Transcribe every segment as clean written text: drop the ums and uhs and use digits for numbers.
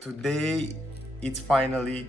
Today, it's finally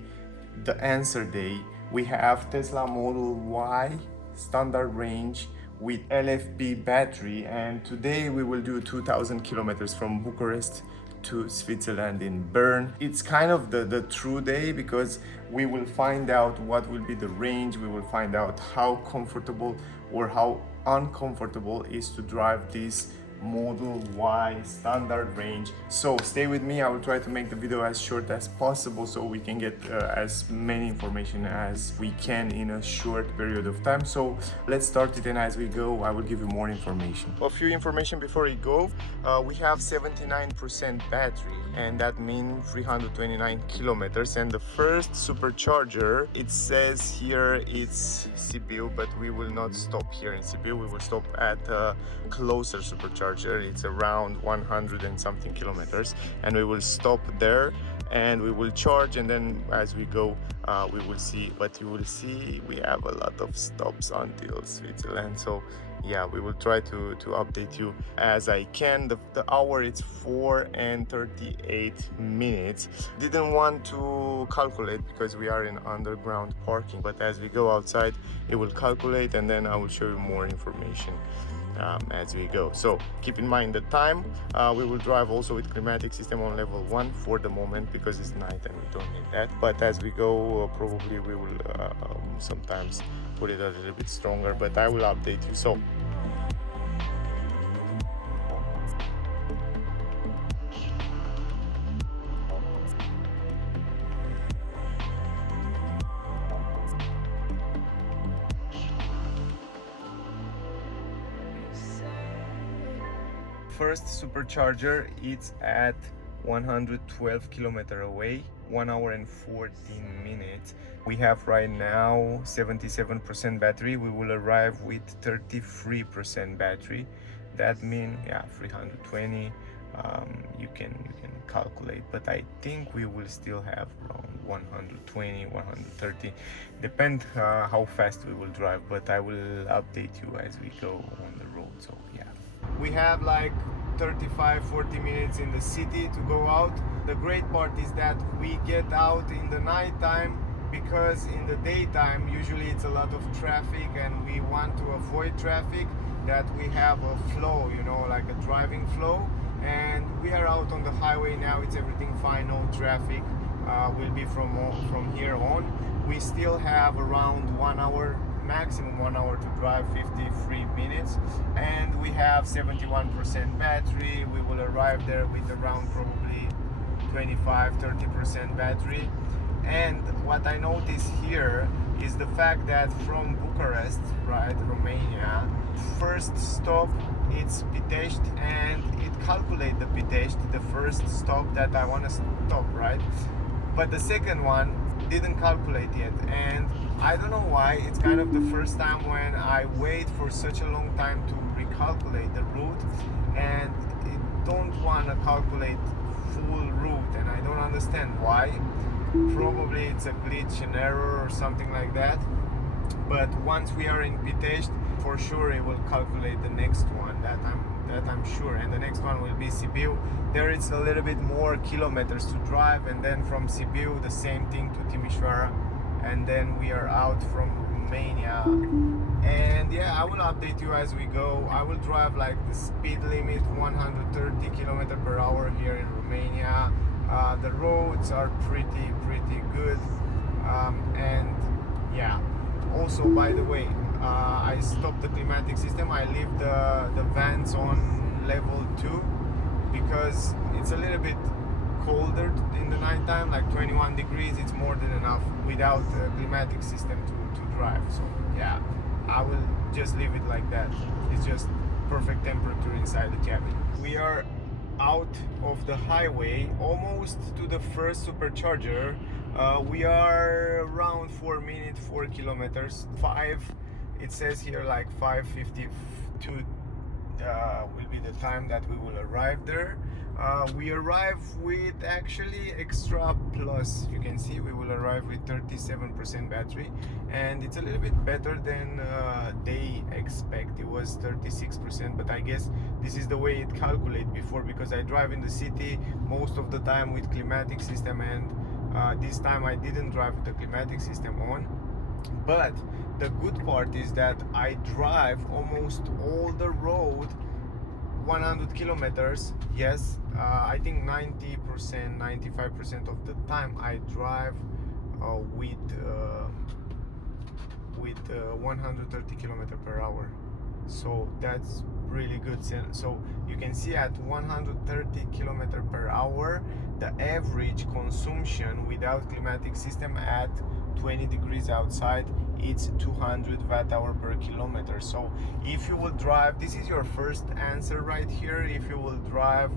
the answer day. We have Tesla Model Y standard range with LFP battery, and today we will do 2000 kilometers from Bucharest to Switzerland in Bern. It's kind of the true day because we will find out what will be the range, we will find out how comfortable or how uncomfortable is to drive this Model Y standard range. So stay with me. I will try to make the video as short as possible so we can get as many information as we can in a short period of time. So let's start it, and as we go I will give you more information. A few information before we go. We have 79% battery, and that means 329 kilometers, and the first supercharger, it says here it's Sibiu, but we will not stop here in Sibiu. We will stop at a closer supercharger. It's around 100 and something kilometers, and we will stop there and we will charge, and then as we go we will see. But you will see we have a lot of stops until Switzerland, so yeah, we will try to update you as I can. The hour it's 4:38. Didn't want to calculate because we are in underground parking, but as we go outside it will calculate, and then I will show you more information as we go. So keep in mind the time. We will drive also with climatic system on level 1 for the moment because it's night and we don't need that, but as we go probably we will sometimes put it a little bit stronger, but I will update you. So first supercharger, it's at 112 kilometers away, 1 hour and 14 minutes. We have right now 77% battery. We will arrive with 33% battery. That means, yeah, 320. You can calculate, but I think we will still have around 120, 130, depend how fast we will drive, but I will update you as we go on the road. So yeah, we have like 35-40 minutes in the city to go out. The great part is that we get out in the night time, because in the daytime usually it's a lot of traffic and we want to avoid traffic, that we have a flow, you know, like a driving flow. And we are out on the highway now, it's everything fine, no traffic. Will be from here on. We still have around 1 hour, maximum 1 hour to drive, 53 minutes, and we have 71% battery. We will arrive there with around probably 25-30% battery. And what I notice here is the fact that from Bucharest, right, Romania, first stop it's Pitești, and it calculates the Pitești, the first stop that I want to stop, right? But the second one didn't calculate yet, and I don't know why. It's kind of the first time when I wait for such a long time to recalculate the route, and it don't want to calculate full route, and I don't understand why. Probably it's a glitch, an error or something like that. But once we are in Pitești, for sure it will calculate the next one, that I'm sure, and the next one will be Sibiu. There it's a little bit more kilometers to drive, and then from Sibiu the same thing to Timișoara, and then we are out from Romania. And yeah, I will update you as we go. I will drive like the speed limit 130 kilometers per hour here in Romania. The roads are pretty good, and yeah. Also, by the way, I stopped the climatic system. I leave the vents on level 2 because it's a little bit colder in the night time, like 21 degrees. It's more than enough without the climatic system to drive. So yeah, I will just leave it like that. It's just perfect temperature inside the cabin. We are out of the highway, almost to the first supercharger. We are around 4 minutes, 4 kilometers, 5. It says here like 5:52 will be the time that we will arrive there. We arrive with actually extra plus. You can see we will arrive with 37% battery, and it's a little bit better than they expect. It was 36%, but I guess this is the way it calculated before, because I drive in the city most of the time with climatic system, and this time I didn't drive with the climatic system on. But the good part is that I drive almost all the road 100 kilometers. Yes, I think 90%, 95% of the time I drive with 130 kilometers per hour. So that's really good. So you can see at 130 kilometers per hour, the average consumption without climatic system at 20 degrees outside, it's 200 watt-hour per kilometer. So if you will drive, this is your first answer right here, if you will drive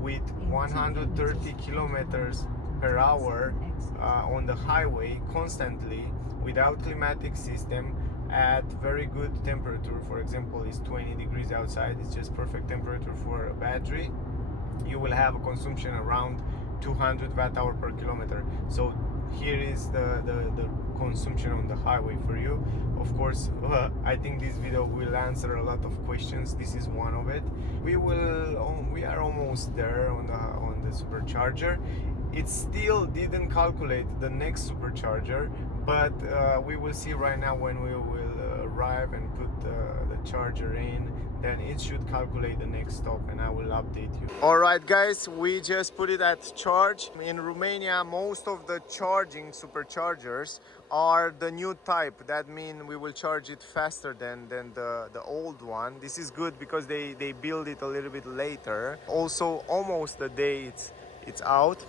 with 130 kilometers per hour on the highway constantly without climatic system at very good temperature, for example it's 20 degrees outside, it's just perfect temperature for a battery, you will have a consumption around 200 watt-hour per kilometer. So here is the consumption on the highway for you. Of course, I think this video will answer a lot of questions. This is one of it. We are almost there on the supercharger. It still didn't calculate the next supercharger, but we will see right now when we will arrive and put the charger in, then it should calculate the next stop and I will update you. Alright guys, we just put it at charge. In Romania, most of the charging superchargers are the new type. That means we will charge it faster than the old one. This is good because they build it a little bit later. Also, almost the day it's out.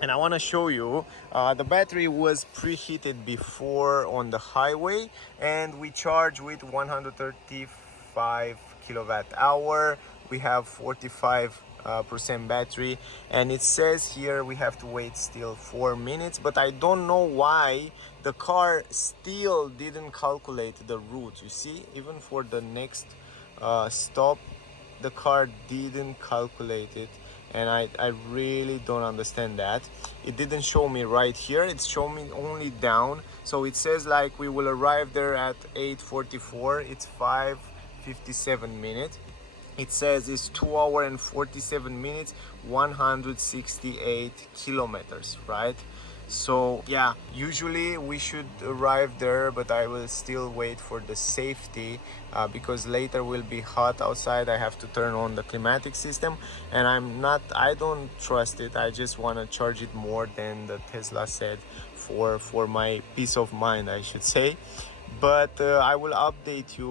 And I want to show you, the battery was preheated before on the highway, and we charge with 135 kilowatt hour. We have 45% battery, and it says here we have to wait still 4 minutes, but I don't know why the car still didn't calculate the route. You see, even for the next stop, the car didn't calculate it. And I really don't understand that. It didn't show me right here, it's showing me only down. So it says like we will arrive there at 8:44, it's 5:57 minutes. It says it's 2 hours and 47 minutes, 168 kilometers, right? So yeah, usually we should arrive there, but I will still wait for the safety because later will be hot outside. I have to turn on the climatic system, and I don't trust it. I just want to charge it more than the Tesla said for my peace of mind, I should say. But I will update you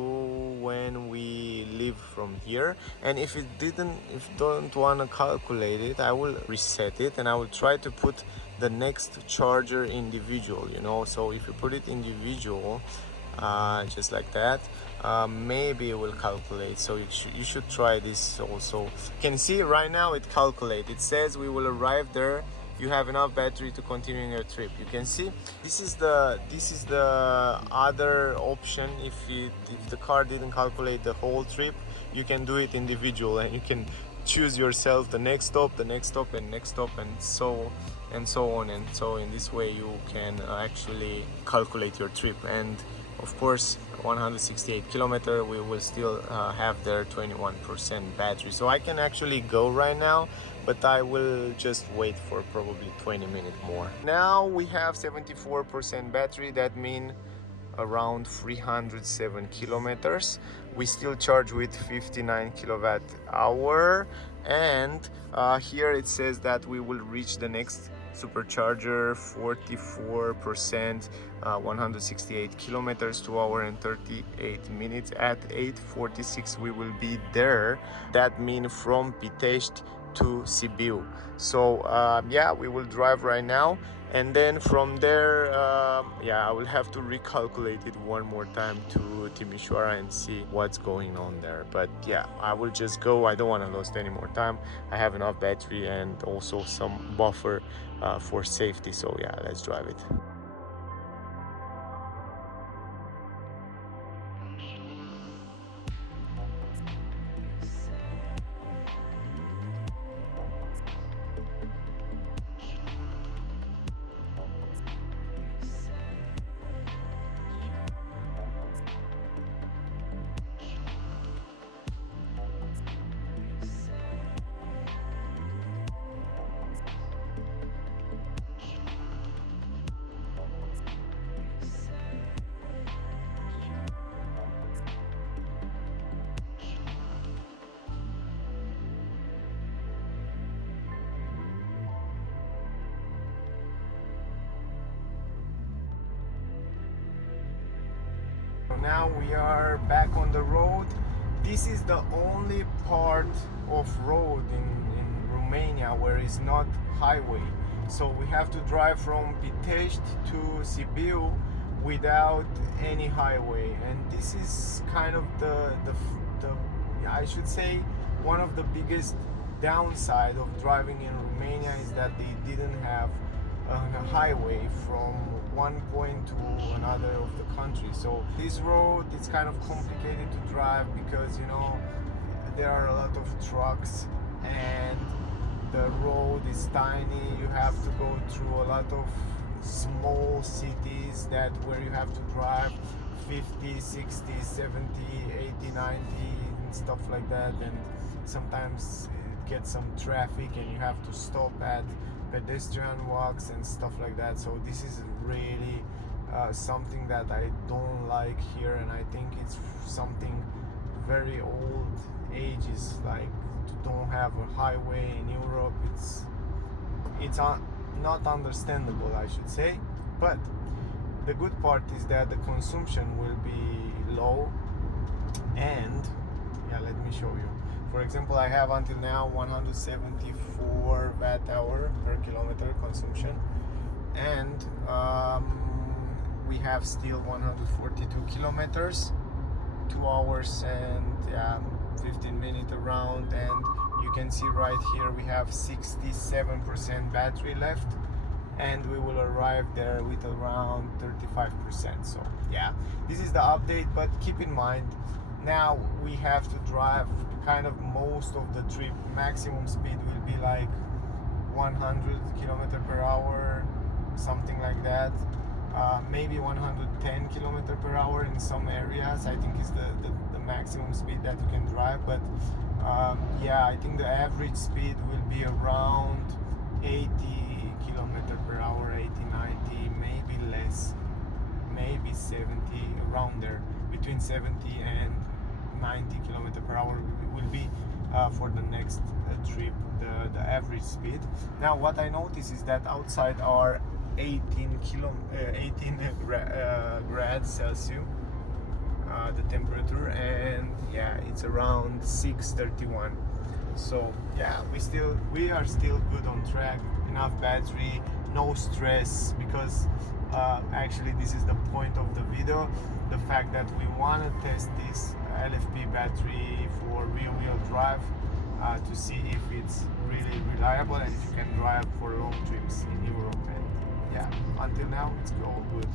when we leave from here, and if don't want to calculate it, I will reset it and I will try to put the next charger individual, you know. So if you put it individual, just like that, maybe it will calculate. So you should try this also. You can see right now it calculates. It says we will arrive there, you have enough battery to continue your trip. You can see this is the other option. If the car didn't calculate the whole trip, you can do it individual, and you can choose yourself the next stop, the next stop, and next stop, and so on. And so in this way you can actually calculate your trip. And of course 168 kilometer, we will still have their 21% battery. So I can actually go right now, but I will just wait for probably 20 minutes more. Now we have 74% battery. That means around 307 kilometers. We still charge with 59 kilowatt hour, and here it says that we will reach the next supercharger 44%, 168 kilometers, 2 hours and 38 minutes. At 8:46 we will be there. That means from Pitești to Sibiu. So yeah, we will drive right now, and then from there yeah, I will have to recalculate it one more time to Timișoara and see what's going on there. But yeah, I will just go. I don't want to lose any more time. I have enough battery and also some buffer for safety. So yeah, let's drive it. now we are back on the road. This is the only part of road in Romania where it's not highway. So we have to drive from Pitești to Sibiu without any highway, and this is kind of the I should say one of the biggest downside of driving in Romania is that they didn't have a highway from one point to another of the country. So this road, it's kind of complicated to drive because, you know, there are a lot of trucks and the road is tiny. You have to go through a lot of small cities that where you have to drive 50, 60, 70, 80, 90 and stuff like that, and sometimes it gets some traffic and you have to stop at pedestrian walks and stuff like that. So this is really something that I don't like here, and I think it's something very old ages, like to don't have a highway in Europe. It's not understandable, I should say. But the good part is that the consumption will be low, and yeah, let me show you. For example, I have until now 174 watt-hour per kilometer consumption, and we have still 142 kilometers, 2 hours and 15 minutes around, and you can see right here we have 67% battery left, and we will arrive there with around 35%. So yeah, this is the update, but keep in mind now we have to drive kind of most of the trip. Maximum speed will be like 100 kilometer per hour, something like that. Maybe 110 kilometer per hour in some areas, I think is the maximum speed that you can drive. But yeah, I think the average speed will be around 80 kilometer per hour, 80, 90, maybe less, maybe 70, around there. Between 70 and 90 kilometer per hour will be for the next trip, the average speed. Now what I notice is that outside are 18 grades Celsius, the temperature, and yeah, it's around 6:31. So yeah, we are still good on track, enough battery, no stress, because actually this is the point of the video, the fact that we want to test this LFP battery for rear-wheel drive to see if it's really reliable and if you can drive for long trips in Europe. And yeah, until now it's all good.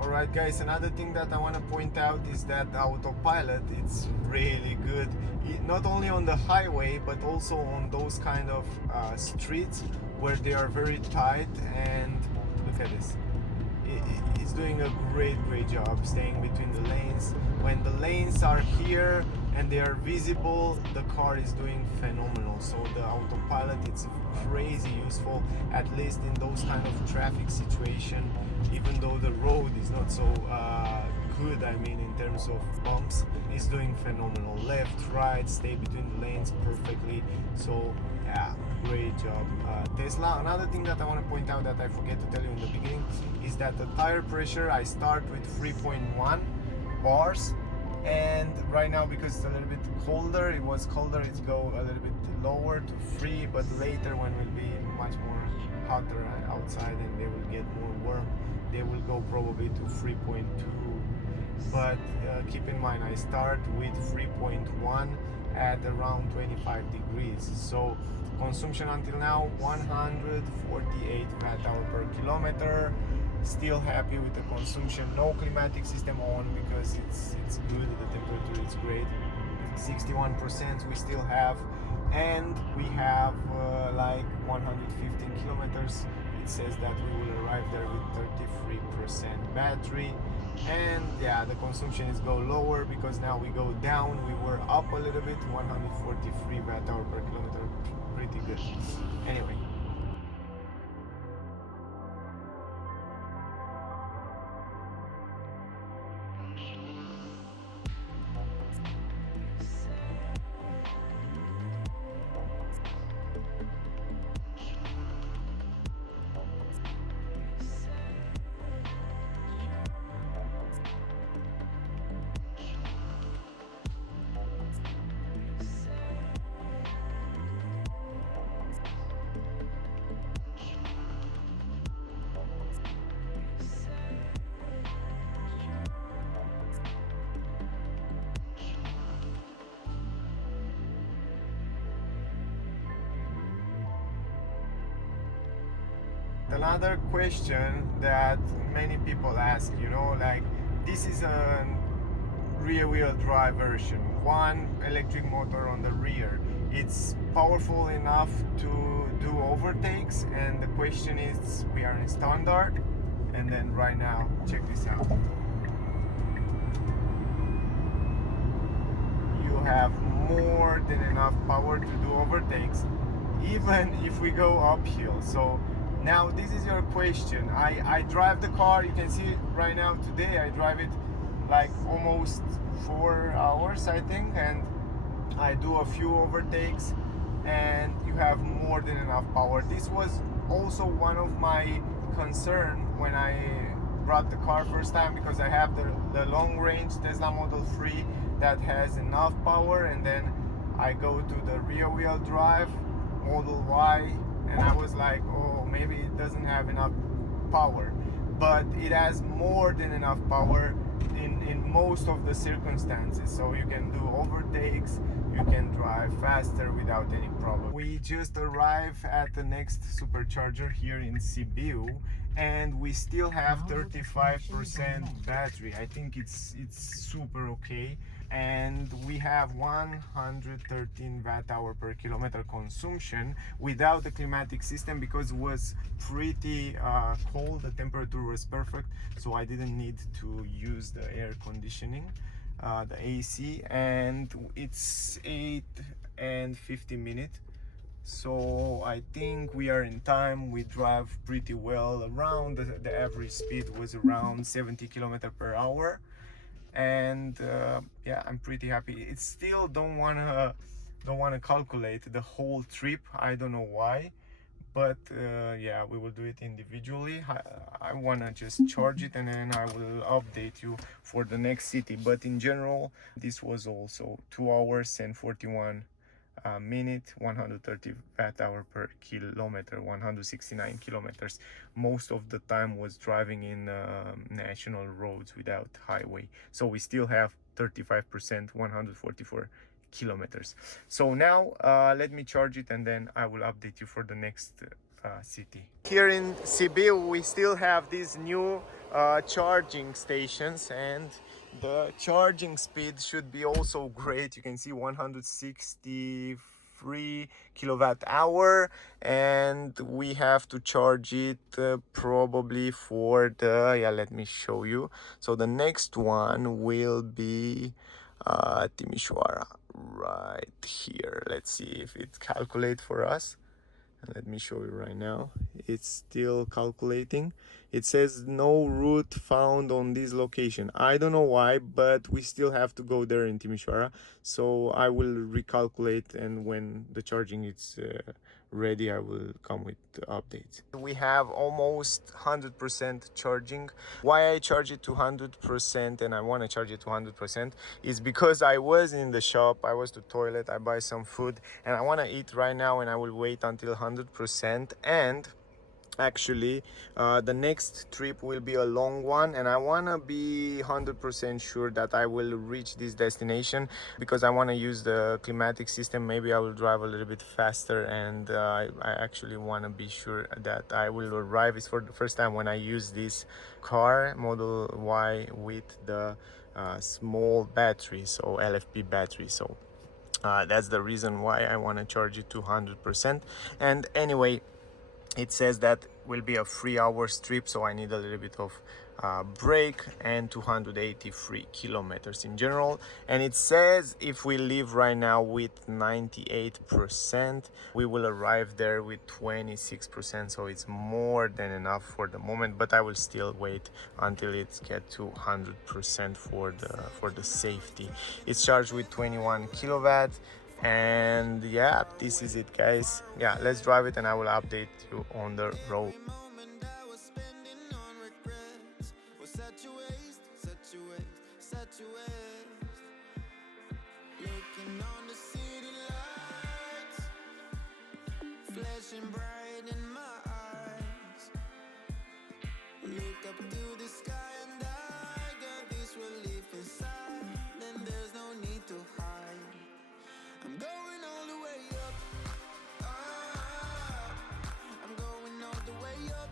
Alright guys, another thing that I want to point out is that Autopilot, it's really good, not only on the highway but also on those kind of streets where they are very tight. And look at this, it's doing a great job staying between the lanes. When the lanes are here and they are visible, the car is doing phenomenal. So the Autopilot, it's crazy useful, at least in those kind of traffic situation, even though the road is not so good, I mean in terms of bumps, it's doing phenomenal. Left, right, stay between the lanes perfectly. So yeah, great job Tesla. Another thing that I want to point out that I forget to tell you in the beginning is that the tire pressure, I start with 3.1 bars, and right now because it's a little bit colder, it was colder, it's go a little bit lower to 3, but later when it will be much more hotter outside and they will get more warm, they will go probably to 3.2. But keep in mind, I start with 3.1 at around 25 degrees. So consumption until now 148 watt-hour per kilometer. Still happy with the consumption. No climatic system on because it's good, the temperature is great. 61% we still have, and we have like 115 kilometers. it says that we will arrive there with 33% battery. And yeah, the consumption is go lower because now we go down. We were up a little bit, 143 watt hour per kilometer, pretty good. Anyway, another question that many people ask, you know, like, this is a rear wheel drive version, one electric motor on the rear. It's powerful enough to do overtakes, and the question is, we are in standard, and then right now, check this out. You have more than enough power to do overtakes, even if we go uphill. So now this is your question. I drive the car, you can see it right now. Today I drive it like almost 4 hours, I think, and I do a few overtakes, and you have more than enough power. This was also one of my concern when I brought the car first time, because I have the long range Tesla Model 3 that has enough power, and then I go to the rear wheel drive Model Y, and I was like, oh, maybe it doesn't have enough power. But it has more than enough power in most of the circumstances. So you can do overtakes, you can drive faster without any problem. We just arrived at the next supercharger here in Sibiu, and we still have 35% battery. I think it's super okay, and we have 113 watt hour per kilometer consumption without the climatic system, because it was pretty cold. The temperature was perfect, so I didn't need to use the air conditioning, the AC, and it's 8:50. So I think we are in time. We drive pretty well around. The average speed was around 70 kilometers per hour, and yeah, I'm pretty happy. It still don't wanna calculate the whole trip. I don't know why, but yeah, we will do it individually. I wanna just charge it, and then I will update you for the next city. But in general, this was also 2 hours and 41 minute, 130 watt hour per kilometer, 169 kilometers. Most of the time was driving in national roads without highway, so we still have 35%, 144 kilometers. So now let me charge it, and then I will update you for the next city. Here in Sibiu we still have these new charging stations, and the charging speed should be also great. You can see 163 kilowatt hour, and we have to charge it probably for the, yeah, let me show you. So the next one will be Timișoara right here. Let's see if it calculates for us. Let me show you right now. It's still calculating. It says no route found on this location. I don't know why, but we still have to go there in Timișoara. So I will recalculate, and when the charging is ready, I will come with updates. We have almost 100% charging. Why I charge it to 100% and I want to charge it to 100% is because I was in the shop, I was to toilet, I buy some food, and I want to eat right now, and I will wait until 100%. And actually the next trip will be a long one, and I want to be 100% sure that I will reach this destination, because I want to use the climatic system. Maybe I will drive a little bit faster, and I actually want to be sure that I will arrive. It's for the first time when I use this car, Model Y, with the small battery, so LFP battery. So that's the reason why I want to charge it to 100%. And anyway, it says that will be a 3-hour trip, so I need a little bit of break, and 283 kilometers in general. And it says if we leave right now with 98%, we will arrive there with 26%, so it's more than enough for the moment, but I will still wait until it gets to 100% for the safety. It's charged with 21 kilowatts. And yeah, this is it, guys. Yeah, let's drive it and I will update you on the road. Looking on the city lights, flashing bright in my eyes. Look up to the sky and I got this relief inside. Then there's no need to hide. I'm going all the way up. Ah, I'm going all the way up.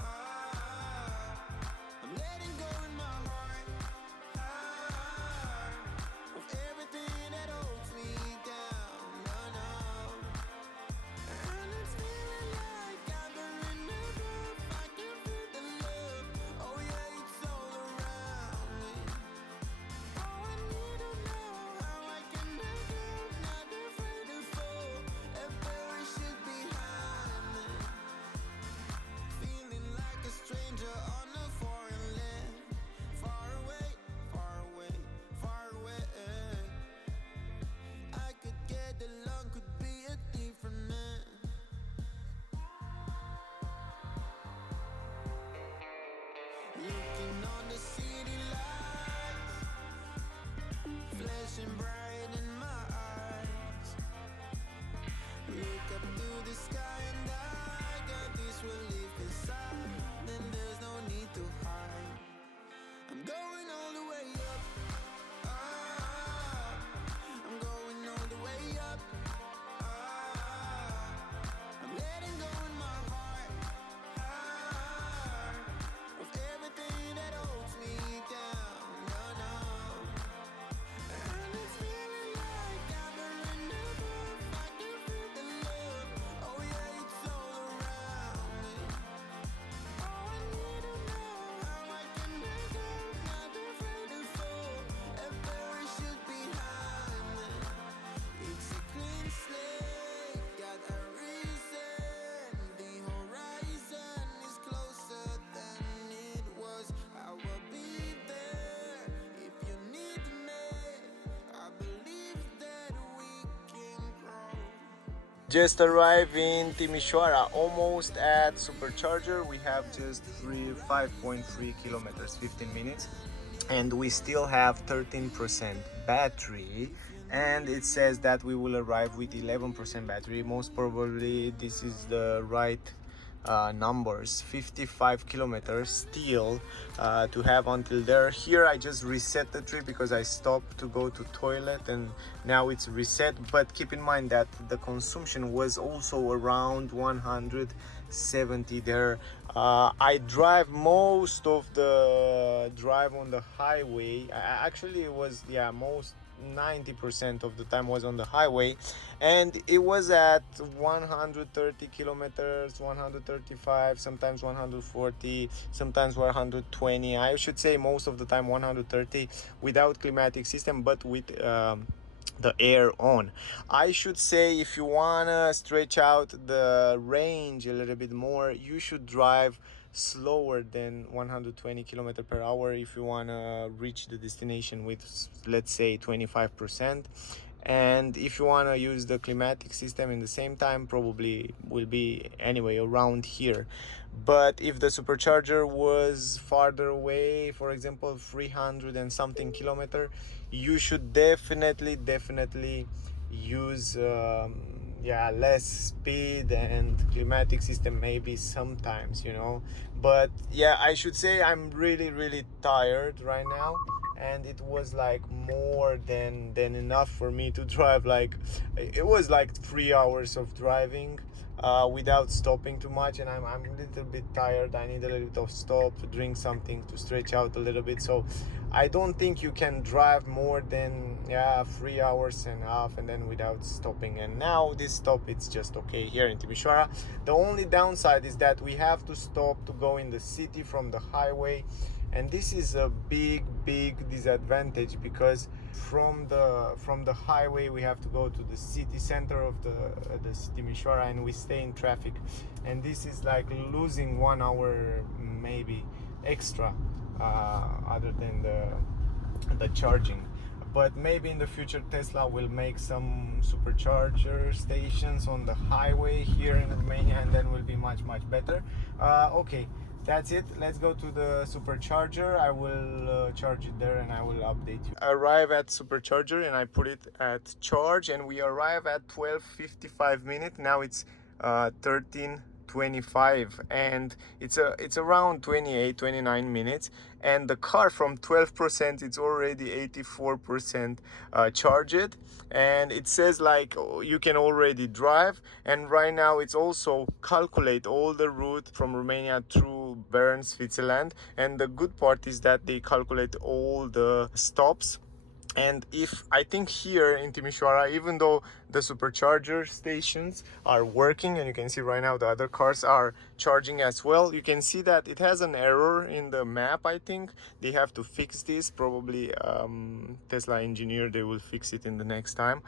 Ah, I'm letting go in my heart. Ah, of everything that holds me down. No, no. And it's feeling like I've been in the groove. I can feel the love. Oh yeah, it's all around me. Oh, I need to know how I can make it. Not afraid to fall. A parachute behind me. Feeling like a stranger on a foreign land. Far away, far away, far away. I could get along, could be a different man. Looking on the city lights, flashing bright in my eyes. Look up to the sky and I got this relief inside. Then there's no need to hide. I'm going all the way up. Ah, I'm going all the way up. Ah, I'm letting go in my heart. Ah, of everything that holds me down. No, no. And it's feeling like I've been in the groove. I can feel the love. Oh yeah, it's all around me. Oh, I need to know how I can make it. Not afraid to fall. A parachute behind me. It's a clean slate, got a reason. The horizon is closer than it was. I will be there if you need me. I believe that we can grow. Just arrived in Timișoara, almost at supercharger. We have just 5.3 kilometers, 15 minutes, and we still have 13% battery, and it says that we will arrive with 11% battery. Most probably this is the right numbers. 55 kilometers still to have until there. Here I just reset the trip because I stopped to go to toilet and now it's reset, but keep in mind that the consumption was also around 170 there. I drive most of the drive on the highway. Actually it was, yeah, most 90% of the time was on the highway, and it was at 130 kilometers, 135, sometimes 140, sometimes 120. I should say most of the time 130 without climatic system, but with the air on. I should say if you wanna stretch out the range a little bit more, you should drive slower than 120 kilometers per hour if you want to reach the destination with, let's say, 25%. And if you want to use the climatic system in the same time, probably will be anyway around here. But if the supercharger was farther away, for example 300 and something kilometer, you should definitely use less speed and climatic system maybe sometimes, you know. But yeah, I should say I'm really tired right now, and it was like more than enough for me to drive. Like it was like 3 hours of driving without stopping too much, and I'm a little bit tired. I need a little bit of stop to drink something, to stretch out a little bit. So I don't think you can drive more than 3 hours and a half and then without stopping. And now this stop, it's just okay here in Timișoara. The only downside is that we have to stop to go in the city from the highway, and this is a big disadvantage, because from the highway we have to go to the city center of the Timișoara, and we stay in traffic, and this is like losing 1 hour maybe extra, other than the charging. But maybe in the future Tesla will make some supercharger stations on the highway here in Romania, and then will be much better. Okay, that's it. Let's go to the supercharger. I will charge it there and I will update you. Arrive at supercharger and I put it at charge, and we arrive at 12:55 minutes. Now it's 13:25, and it's around 29 minutes, and the car from 12% it's already 84% charged, and it says like you can already drive. And right now it's also calculate all the route from Romania through Bern, Switzerland, and the good part is that they calculate all the stops. And if I think here in Timișoara, even though the supercharger stations are working, and you can see right now the other cars are charging as well, you can see that it has an error in the map. I think they have to fix this. Probably Tesla engineer, they will fix it in the next time.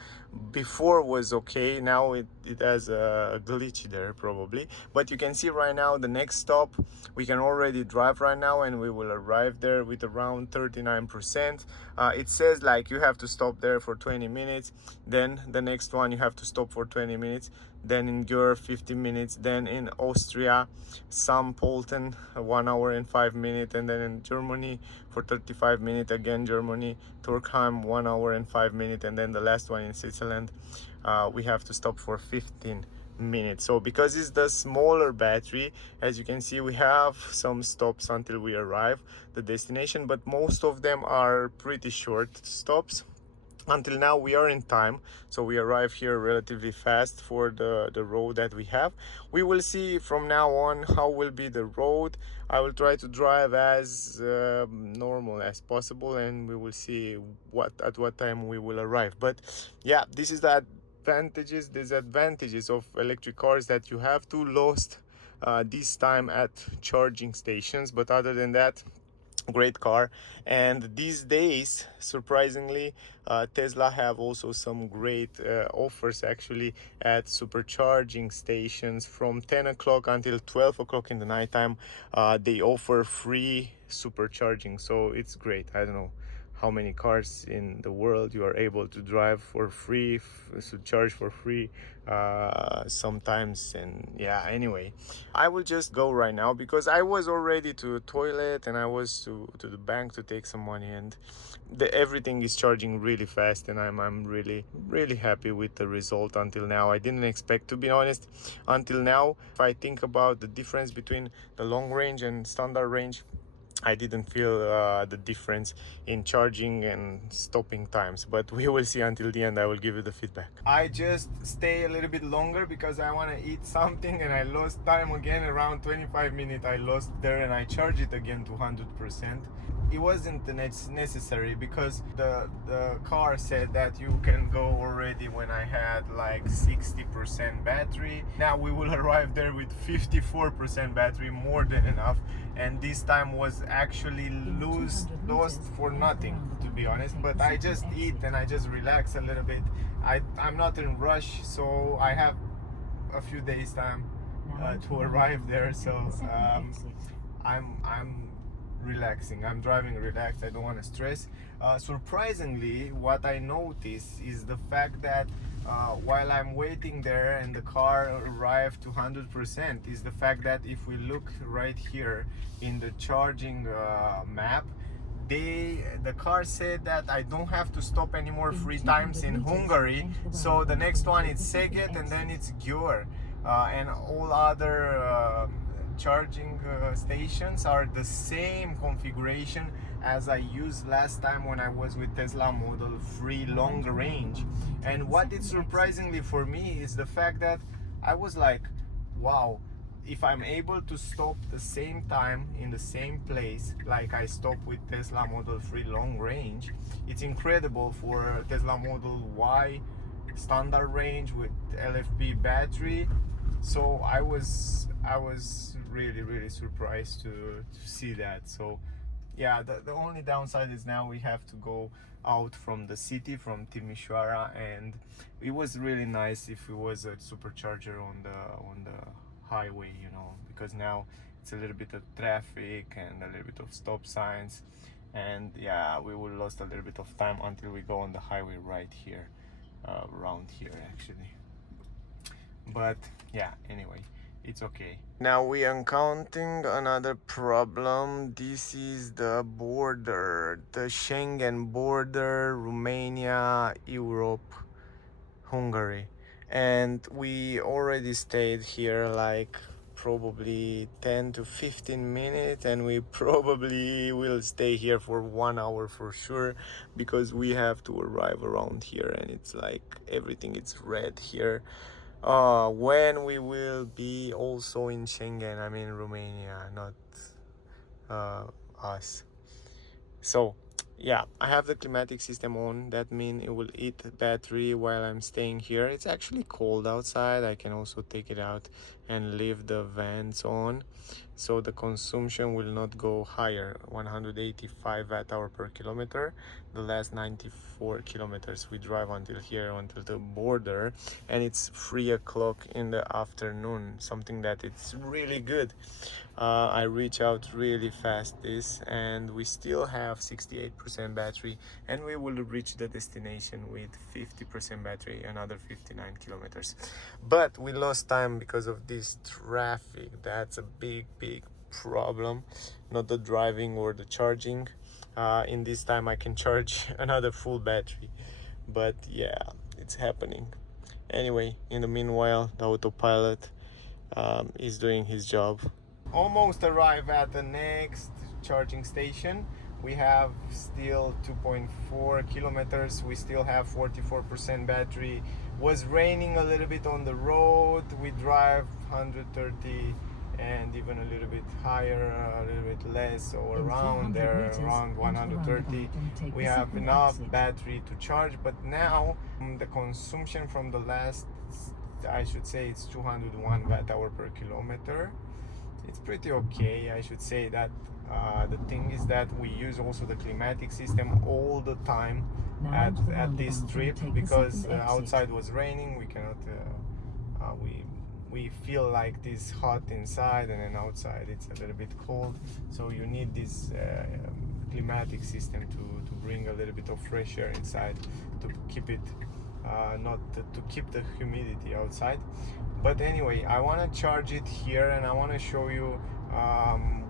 Before was okay, now it has a glitch there probably. But you can see right now the next stop we can already drive right now, and we will arrive there with around 39%. It says like you have to stop there for 20 minutes, then the next one you have to stop for 20 minutes, then in Győr 50 minutes, then in Austria some Polten 1 hour and 5 minutes, and then in Germany for 35 minutes, again Germany Turkheim 1 hour and 5 minutes, and then the last one in Switzerland we have to stop for 15 minutes. So because it's the smaller battery, as you can see, we have some stops until we arrive the destination, but most of them are pretty short stops. Until now we are in time, so we arrive here relatively fast for the road that we have. We will see from now on how will be the road. I will try to drive as normal as possible, and we will see at what time we will arrive. But yeah, this is the disadvantages of electric cars, that you have to lose this time at charging stations. But other than that, great car. And these days, surprisingly, Tesla have also some great offers actually at supercharging stations. From 10 o'clock until 12 o'clock in the nighttime, they offer free supercharging, so it's great. I don't know how many cars in the world you are able to drive for free, to charge for free sometimes. And yeah, anyway, I will just go right now because I was already to the toilet and I was to the bank to take some money, and everything is charging really fast, and I'm really happy with the result until now. I didn't expect, to be honest, until now. If I think about the difference between the long range and standard range, I didn't feel the difference in charging and stopping times, but we will see until the end. I will give you the feedback. I just stay a little bit longer because I want to eat something, and I lost time again. Around 25 minutes I lost there, and I charged it again to 100%. It wasn't necessary because the car said that you can go already when I had like 60% battery. Now we will arrive there with 54% battery, more than enough, and this time was actually lost for nothing, to be honest. But I just eat and I just relax a little bit. I'm not in rush, so I have a few days time to arrive there, so I'm relaxing. I'm driving relaxed. I don't want to stress. Surprisingly, what I noticed is the fact that while I'm waiting there and the car arrived to 100%, is the fact that if we look right here in the charging map, the car said that I don't have to stop anymore 3 times in Hungary. So the next one is Szeged, and then it's Győr, and all other charging stations are the same configuration as I used last time when I was with Tesla Model 3 long range. And what is surprisingly for me is the fact that I was like, wow, if I'm able to stop the same time in the same place like I stopped with Tesla Model 3 long range, it's incredible for Tesla Model Y standard range with LFP battery. So I was really surprised to see that. So yeah, the only downside is now we have to go out from the city, from Timișoara, and it was really nice if it was a supercharger on the highway, you know, because now it's a little bit of traffic and a little bit of stop signs, and yeah, we will lost a little bit of time until we go on the highway right here, around here actually. But yeah, anyway, it's okay. Now we are encountering another problem. This is the border, the Schengen border, Romania, Europe, Hungary. And we already stayed here like probably 10 to 15 minutes, and we probably will stay here for 1 hour for sure, because we have to arrive around here and it's like everything is red here. When we will be also in Schengen, I mean Romania, not us. So yeah, I have the climatic system on. That means it will eat battery while I'm staying here. It's actually cold outside. I can also take it out and leave the vents on, so the consumption will not go higher. 185 watt-hour per kilometer. The last 94 kilometers we drive until here, until the border, and it's 3 o'clock in the afternoon, something that it's really good. I reach out really fast this, and we still have 68% battery, and we will reach the destination with 50% battery, another 59 kilometers. But we lost time because of this traffic. That's a big problem, not the driving or the charging. In this time I can charge another full battery, but yeah, it's happening. Anyway, in the meanwhile, the autopilot is doing his job. Almost arrived at the next charging station. We have still 2.4 kilometers. We still have 44% battery. Was raining a little bit on the road. We drive 130 and even a little bit higher, a little bit less, or around there, around 130. We have enough battery to charge, but now the consumption from the last, I should say, it's 201 watt-hour per kilometer. It's pretty okay. I should say that the thing is that we use also the climatic system all the time at this trip, because outside was raining. We cannot we feel like this hot inside, and then outside it's a little bit cold, so you need this climatic system to bring a little bit of fresh air inside, to keep it not to keep the humidity outside. But anyway, I want to charge it here, and I want to show you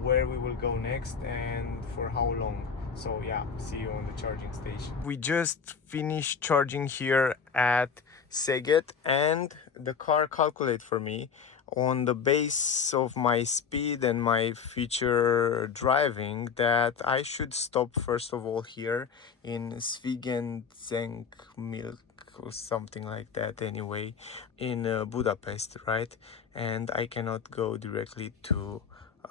where we will go next and for how long. So yeah, see you on the charging station. We just finished charging here at Szeged, and the car calculated for me on the base of my speed and my future driving that I should stop first of all here in Svigenzenk Milk or something like that, anyway, in Budapest, right? And I cannot go directly to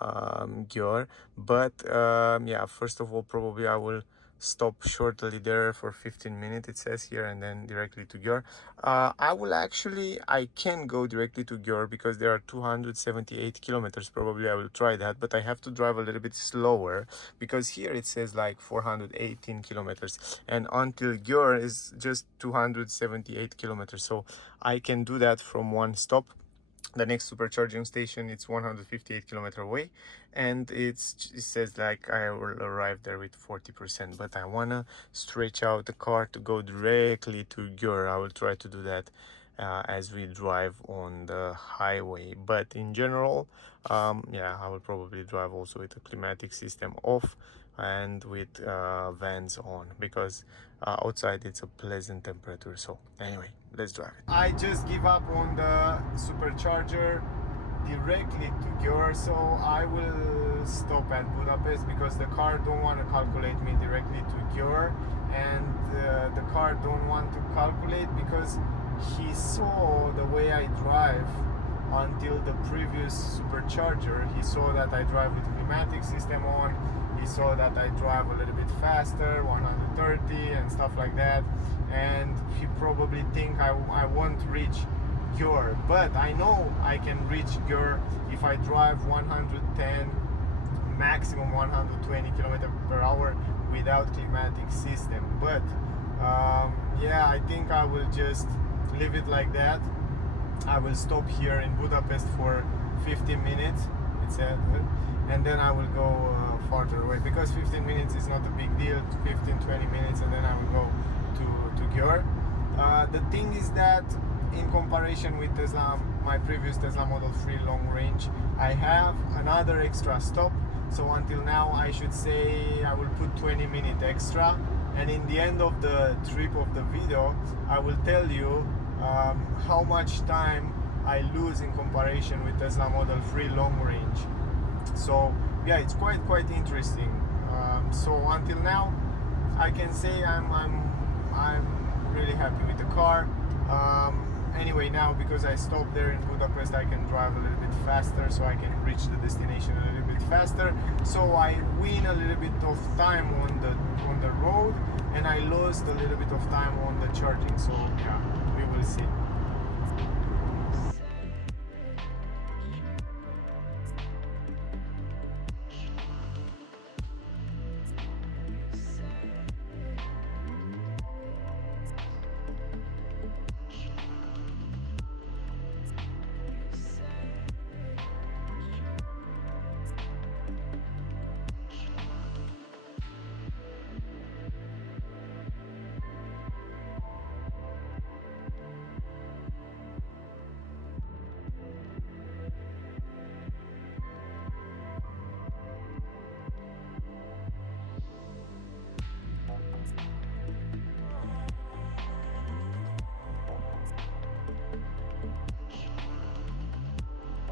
Győr, but yeah, first of all, probably I will stop shortly there for 15 minutes, it says here, and then directly to Győr. I can go directly to Győr because there are 278 kilometers. Probably I will try that, but I have to drive a little bit slower, because here it says like 418 kilometers, and until Győr is just 278 kilometers. So I can do that from one stop. The next supercharging station, it's 158 kilometer away, and it says like I will arrive there with 40%, but I wanna stretch out the car to go directly to Győr. I will try to do that as we drive on the highway, but in general, yeah, I will probably drive also with the climatic system off and with vents on, because outside it's a pleasant temperature. So anyway, let's drive it. I just give up on the supercharger. directly to Győr, so I will stop at Budapest because the car don't want to calculate me directly to Győr, and the car don't want to calculate because he saw the way I drive until the previous supercharger. He saw that I drive with climatic system on, he saw that I drive a little bit faster, 130 and stuff like that, and he probably think I won't reach Győr, but I know I can reach Győr if I drive 110, maximum 120 kilometers per hour without climatic system. But yeah, I think I will just leave it like that. I will stop here in Budapest for 15 minutes, it said, and then I will go farther away, because 15 minutes is not a big deal, 15-20 minutes, and then I will go to Győr. The thing is that in comparison with Tesla, my previous Tesla Model 3 long range, I have another extra stop. So until now, I should say I will put 20 minutes extra, and in the end of the trip of the video, I will tell you how much time I lose in comparison with Tesla Model 3 long range. So yeah, it's quite interesting. So until now, I can say I'm really happy with the car. Anyway, now because I stopped there in Budapest, I can drive a little bit faster, so I can reach the destination a little bit faster. So I win a little bit of time on the road, and I lost a little bit of time on the charging. So yeah, we will see.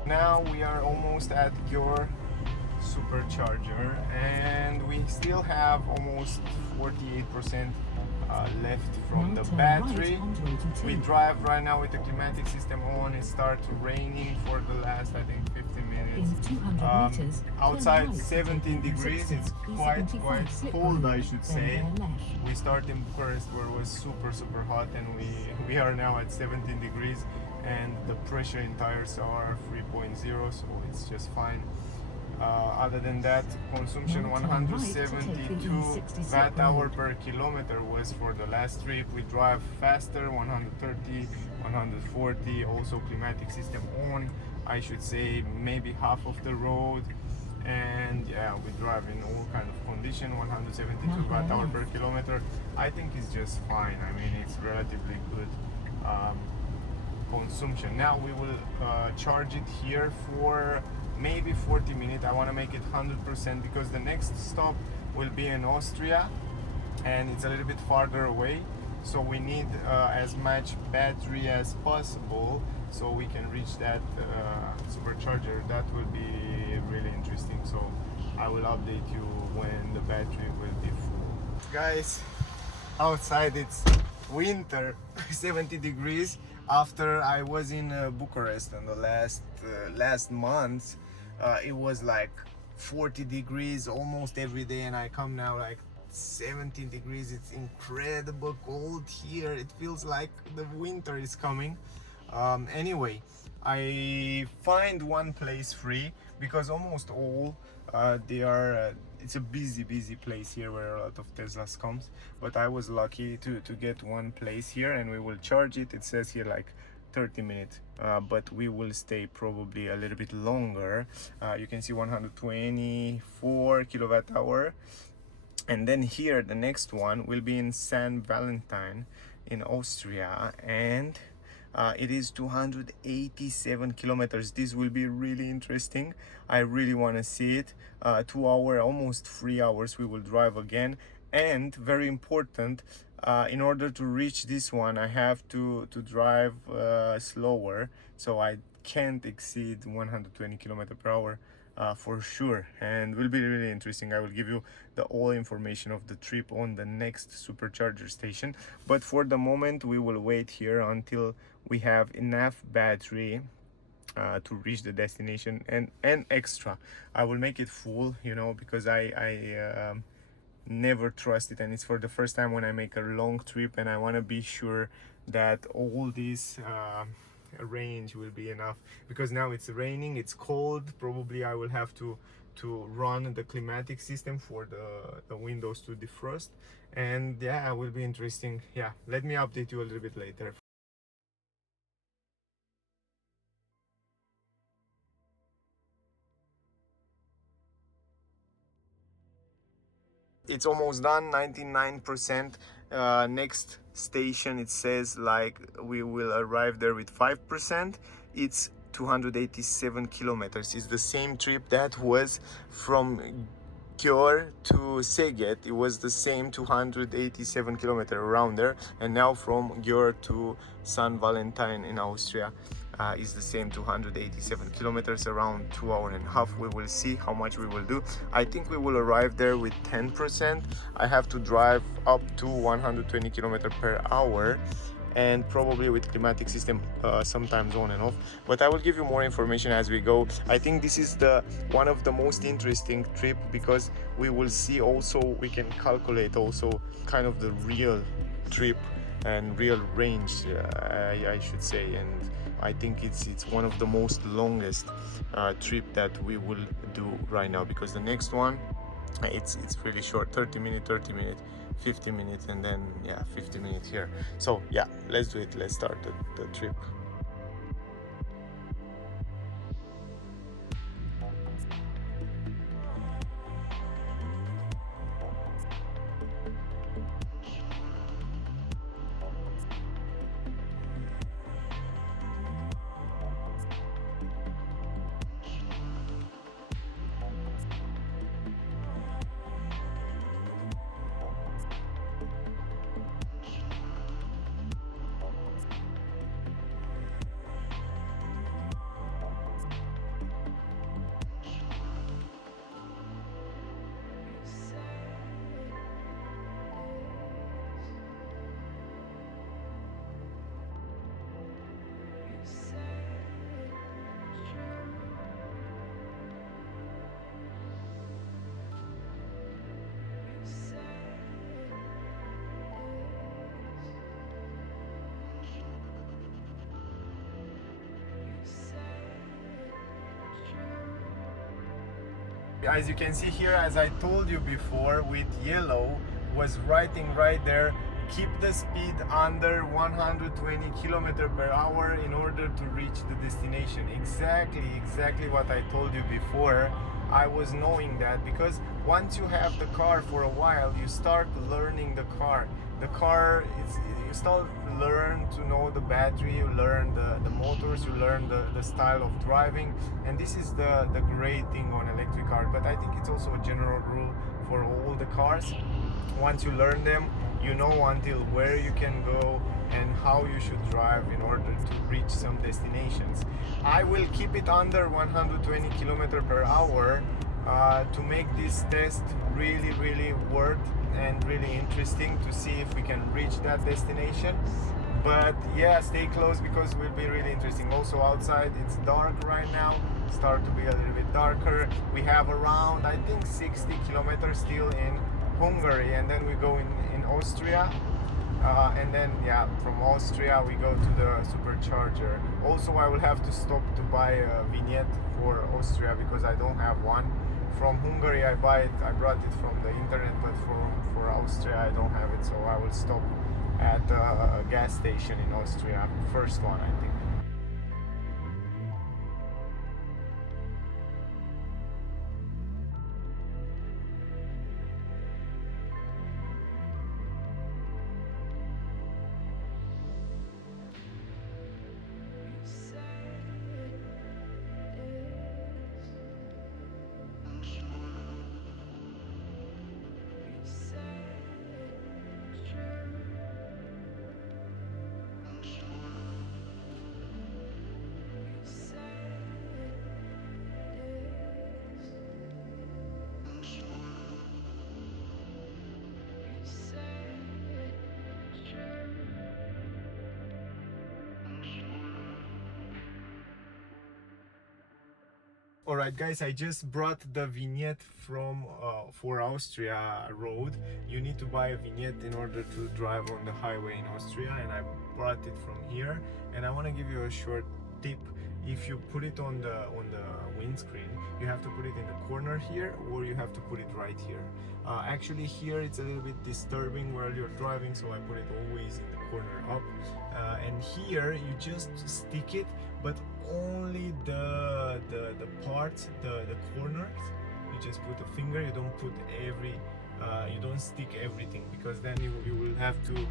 Now we are almost at your supercharger, and we still have almost 48% left from the battery. We drive right now with the climatic system on. It started raining for the last, I think, 15 minutes. In 200 meters, Outside turn right 17 to degrees. It's quite cold, I should say. We started in Bucharest where it was super hot, and we are now at 17 degrees, and the pressure in tires are 3.0, so it's just fine. Other than that, consumption 172 watt hour per kilometer was for the last trip. We drive faster, 130, 140, also climatic system on, I should say maybe half of the road. And yeah, we drive in all kind of condition, 172 watt hour per kilometer. I think it's just fine. I mean, it's relatively good consumption. Now we will charge it here for maybe 40 minutes. I want to make it 100% because the next stop will be in Austria, and it's a little bit farther away, so we need as much battery as possible so we can reach that supercharger. That will be really interesting, so I will update you when the battery will be full. Guys, outside it's winter, 70 degrees. After I was in Bucharest in the last month, it was like 40 degrees almost every day, and I come now like 17 degrees. It's incredible cold here. It feels like the winter is coming. Anyway, I find one place free because almost all they are it's a busy place here where a lot of Teslas comes, but I was lucky to get one place here, and we will charge it. It says here like 30 minutes, but we will stay probably a little bit longer. You can see 124 kilowatt hour, and then here the next one will be in St. Valentine in Austria, and it is 287 kilometers. This will be really interesting. I really want to see it. 2 hours, almost 3 hours we will drive again. And very important, in order to reach this one, I have to drive slower, so I can't exceed 120 kilometer per hour for sure, and will be really interesting. I will give you the all information of the trip on the next supercharger station, but for the moment we will wait here until we have enough battery to reach the destination, and extra. I will make it full, you know, because I never trust it, and it's for the first time when I make a long trip, and I want to be sure that all this range will be enough, because now it's raining, it's cold, probably I will have to run the climatic system for the windows to defrost, and yeah, it will be interesting. Yeah, let me update you a little bit later. It's almost done, 99%. Next station, it says like we will arrive there with 5%. It's 287 kilometers. It's the same trip that was from Győr to Szeged. It was the same 287 kilometer around there, and now from Győr to San Valentine in Austria is the same 287 kilometers, around 2.5 hours. We will see how much we will do. I think we will arrive there with 10%. I have to drive up to 120 kilometers per hour, and probably with climatic system sometimes on and off, but I will give you more information as we go. I think this is the one of the most interesting trip, because we will see also, we can calculate also kind of the real trip and real range, I should say, and I think it's one of the most longest trip that we will do right now, because the next one, it's really short, 30 minutes, 50 minutes, and then yeah, 50 minutes here. So yeah, let's do it. Let's start the trip. As you can see here, as I told you before, with yellow was writing right there, keep the speed under 120 kilometers per hour in order to reach the destination. Exactly what I told you before. I was knowing that, because once you have the car for a while, you start learning the car. The car is, you start learn to know the battery, you learn the motors, you learn the style of driving, and this is the great thing on electric car. But I think it's also a general rule for all the cars. Once you learn them, you know until where you can go and how you should drive in order to reach some destinations. I will keep it under 120 kilometers per hour to make this test really worth and really interesting, to see if we can reach that destination. But yeah, stay close, because it will be really interesting. Also outside it's dark right now, start to be a little bit darker. We have around, I think, 60 kilometers still in Hungary, and then we go in Austria, and then yeah, from Austria we go to the supercharger. Also, I will have to stop to buy a vignette for Austria, because I don't have one. From Hungary I brought it from the internet, but for Austria I don't have it, so I will stop at a gas station in Austria, first one I think. Alright guys, I just brought the vignette from for Austria road. You need to buy a vignette in order to drive on the highway in Austria, and I brought it from here. And I want to give you a short tip. If you put it on the windscreen, you have to put it in the corner here, or you have to put it right here. Actually here it's a little bit disturbing while you're driving, so I put it always in the corner up. And here you just stick it, but only the parts, the corners. You just put a finger. You don't put you don't stick everything, because then you will have to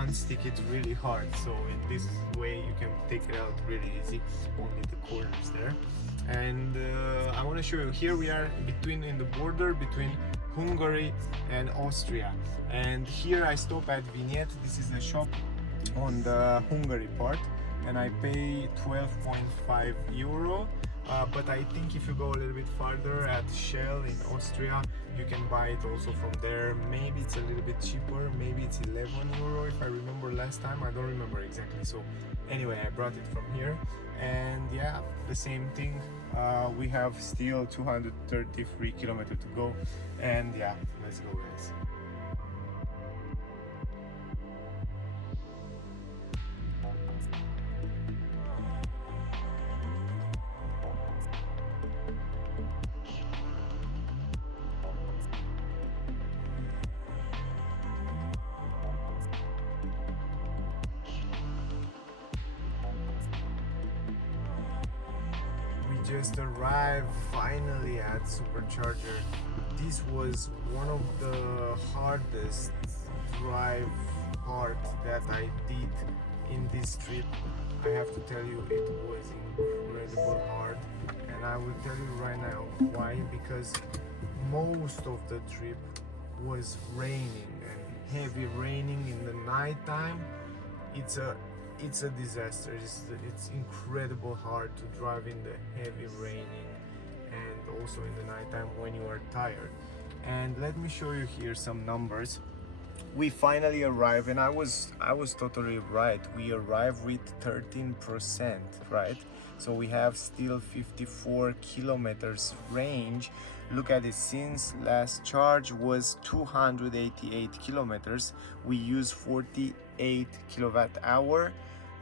unstick it really hard. So in this way you can take it out really easy, only the corners there. And I want to show you, here we are in the border between Hungary and Austria, and here I stop at Vignette. This is the shop on the Hungary part, and I pay 12.5 euro. But I think if you go a little bit farther at Shell in Austria, you can buy it also from there. Maybe it's a little bit cheaper, maybe it's 11 euro if I remember last time. I don't remember exactly. So anyway, I brought it from here, and yeah, the same thing. We have still 233 kilometers to go, and yeah, let's go guys. Just arrived finally at supercharger. This was one of the hardest drive part that I did in this trip. I have to tell you, it was incredible hard, and I will tell you right now why. Because most of the trip was raining, and heavy raining in the night time. It's a disaster. It's incredible hard to drive in the heavy raining, and also in the nighttime when you are tired. And let me show you here some numbers. We finally arrived, and I was totally right. We arrived with 13%, right? So we have still 54 kilometers range. Look at it, since last charge was 288 kilometers, we use 48 kilowatt hour.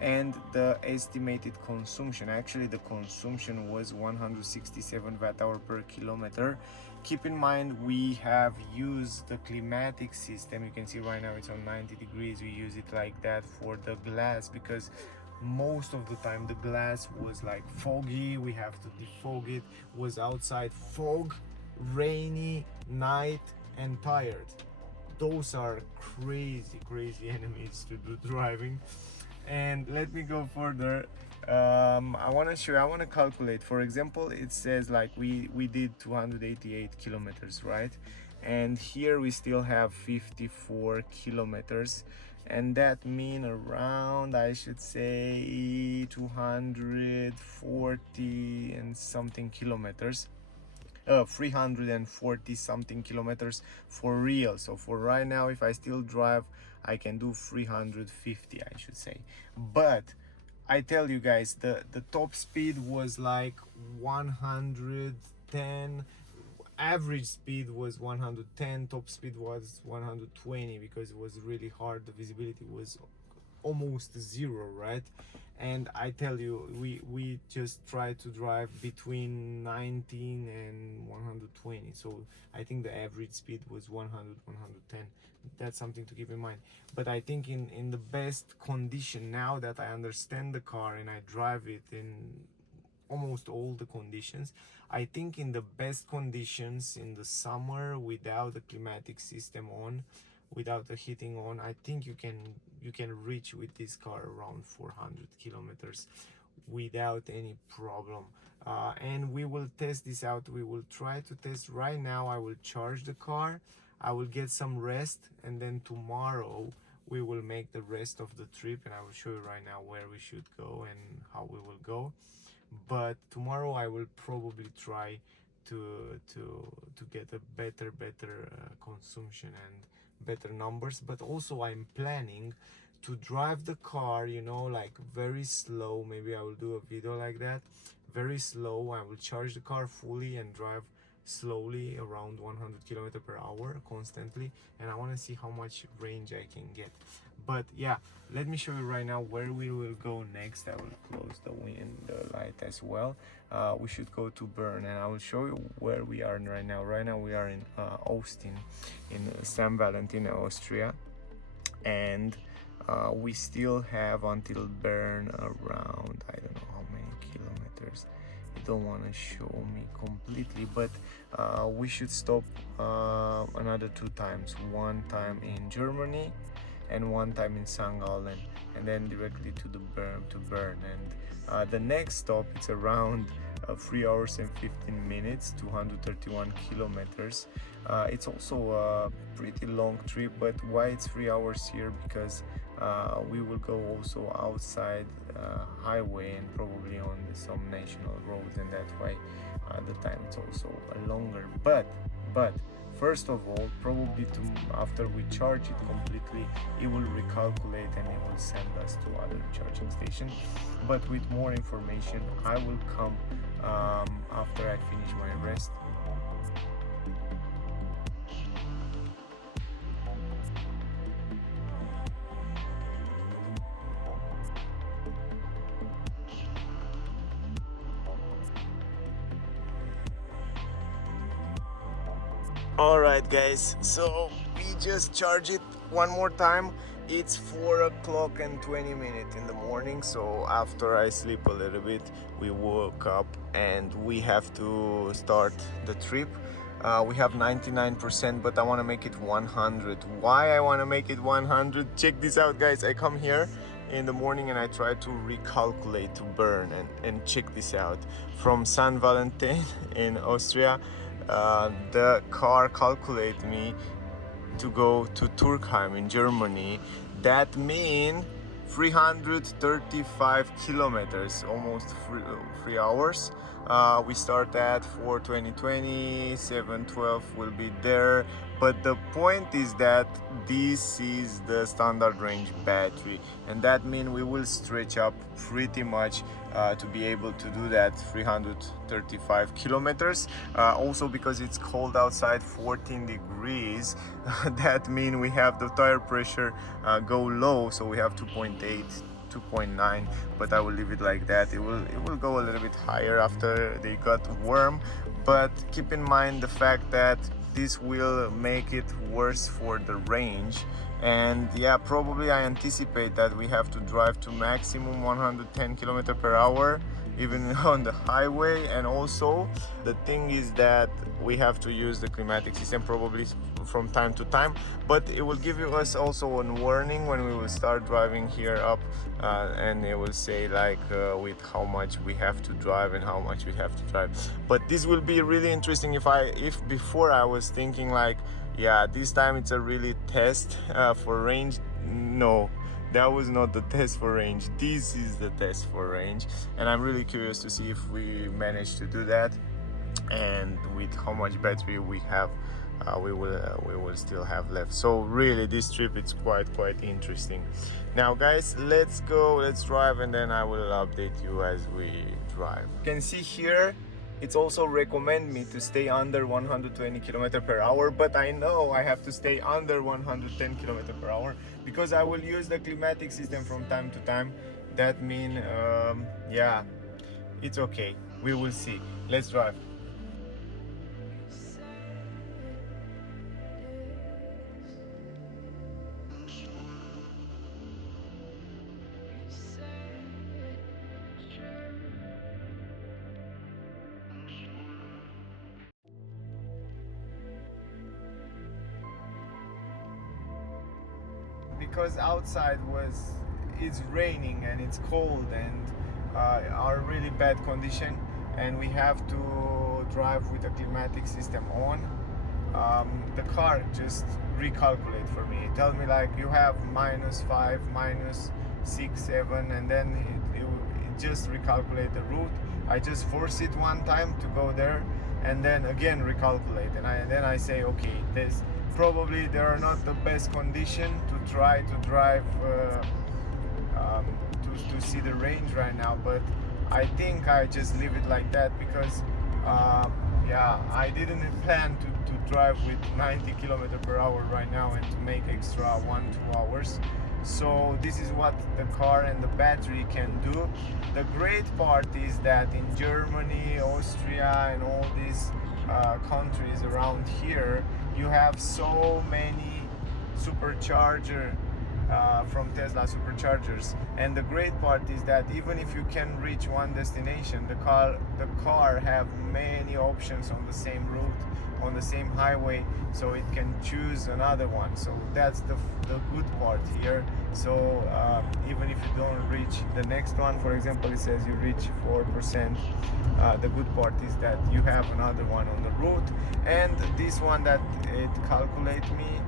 And the estimated consumption, actually the consumption was 167 watt hour per kilometer. Keep in mind, we have used the climatic system. You can see right now it's on 90 degrees. We use it like that for the glass, because most of the time the glass was like foggy. We have to defog it. Was outside fog, rainy night, and tired. Those are crazy enemies to do driving. And let me go further. I want to calculate. For example, it says like we did 288 kilometers, right? And here we still have 54 kilometers, and that mean around, I should say, 240 and something kilometers. 340 something kilometers for real. So for right now, if I still drive, I can do 350, I should say. But I tell you guys, the top speed was like 110. Average speed was 110, top speed was 120, because it was really hard. The visibility was almost zero, right? And I tell you, we just try to drive between 19 and 120. So I think the average speed was 100, 110. That's something to keep in mind. But I think in the best condition, now that I understand the car and I drive it in almost all the conditions, I think in the best conditions in the summer, without the climatic system on, without the heating on, I think you can reach with this car around 400 kilometers without any problem. And we will test this out. We will try to test right now. I will charge the car, I will get some rest, and then tomorrow we will make the rest of the trip, and I will show you right now where we should go and how we will go. But tomorrow I will probably try to get a better consumption and better numbers. But also I'm planning to drive the car, you know, like very slow. Maybe I will do a video like that, very slow. I will charge the car fully and drive slowly around 100 km/h constantly, and I want to see how much range I can get. But yeah, let me show you right now where we will go next. I will close the light as well. We should go to Bern, and I will show you where we are right now. Right now we are in Austin, in St. Valentin, Austria, and we still have until Bern around, I don't know how many kilometers. I don't want to show me completely, but we should stop another 2 times. One time in Germany and one time in St. Gallen, and then directly to Bern. And the next stop, it's around 3 hours and 15 minutes, 231 kilometers. It's also a pretty long trip, but why it's 3 hours here? Because we will go also outside highway and probably on some national roads, and that's why the time is also longer. But first of all, probably after we charge it completely, it will recalculate and it will send us to other charging stations. But with more information, I will come after I finish my rest. Alright guys, so we just charge it one more time. It's 4 o'clock and 20 minutes in the morning, so after I sleep a little bit, we woke up and we have to start the trip. We have 99%, but I want to make it 100. Why I want to make it 100? Check this out guys. I come here in the morning and I try to recalculate to Bern, and check this out. From St. Valentin in Austria, the car calculate me to go to Turkheim in Germany. That means 335 kilometers, almost 3 hours. We start at 4:20, 7:12 will be there. But the point is that this is the standard range battery, and that means we will stretch up pretty much to be able to do that 335 kilometers. Also because it's cold outside, 14 degrees, that means we have the tire pressure go low, so we have 2.8, 2.9, but I will leave it like that. It will go a little bit higher after they got warm, but keep in mind the fact that this will make it worse for the range. And yeah, probably I anticipate that we have to drive to maximum 110 km/h even on the highway. And also the thing is that we have to use the climatic system probably from time to time, but it will give us also a warning when we will start driving here up, and it will say like with how much we have to drive and how much we have to drive. But this will be really interesting. If before I was thinking like, yeah, this time it's a really test for range. No, that was not the test for range. This is the test for range, and I'm really curious to see if we manage to do that, and with how much battery we have, we will still have left. So really, this trip it's quite interesting. Now guys, let's go, let's drive, and then I will update you as we drive. You can see here it's also recommend me to stay under 120 km/h, but I know I have to stay under 110 km/h because I will use the climatic system from time to time. That means yeah, it's okay, we will see. Let's drive. Because outside it's raining and it's cold and are really bad condition, and we have to drive with the climatic system on. The car just recalculate for me. It tells me like you have -5, -6, 7, and then it just recalculate the route. I just force it one time to go there, and then again recalculate, and then I say okay, this probably they are not the best condition to try to drive to see the range right now, but I think I just leave it like that because yeah, I didn't plan to drive with 90 kilometer per hour right now and to make extra 1-2 hours. So this is what the car and the battery can do. The great part is that in Germany, Austria and all these countries around here, you have so many supercharger from Tesla superchargers, and the great part is that even if you can reach one destination, the car have many options on the same route, on the same highway, so it can choose another one. So that's the good part here. So even if you don't reach the next one, for example, it says you reach 4%, the good part is that you have another one on the route. And this one that it calculates me,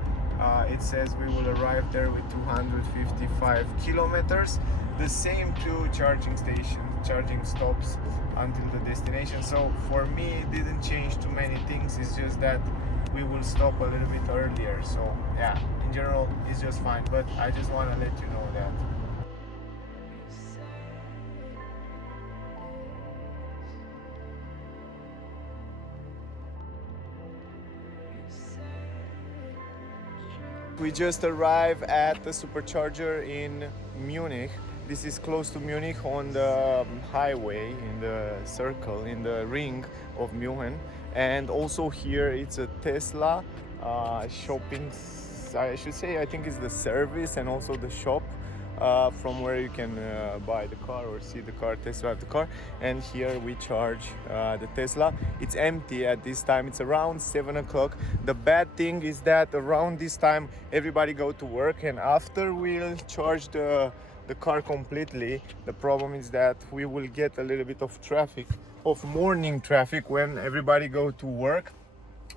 it says we will arrive there with 255 kilometers, the same 2 charging stations, charging stops until the destination. So for me it didn't change too many things, it's just that we will stop a little bit earlier. So yeah, in general it's just fine, but I just want to let you know that. We just arrived at the supercharger in Munich. This is close to Munich on the highway, in the circle, in the ring of Munich. And also here it's a Tesla shopping, I should say, I think it's the service and also the shop from where you can buy the car or see the car, test drive the car. And here we charge the Tesla. It's empty at this time, it's around 7 o'clock. The bad thing is that around this time everybody go to work, and after we'll charge the car completely, the problem is that we will get a little bit of traffic, of morning traffic, when everybody go to work.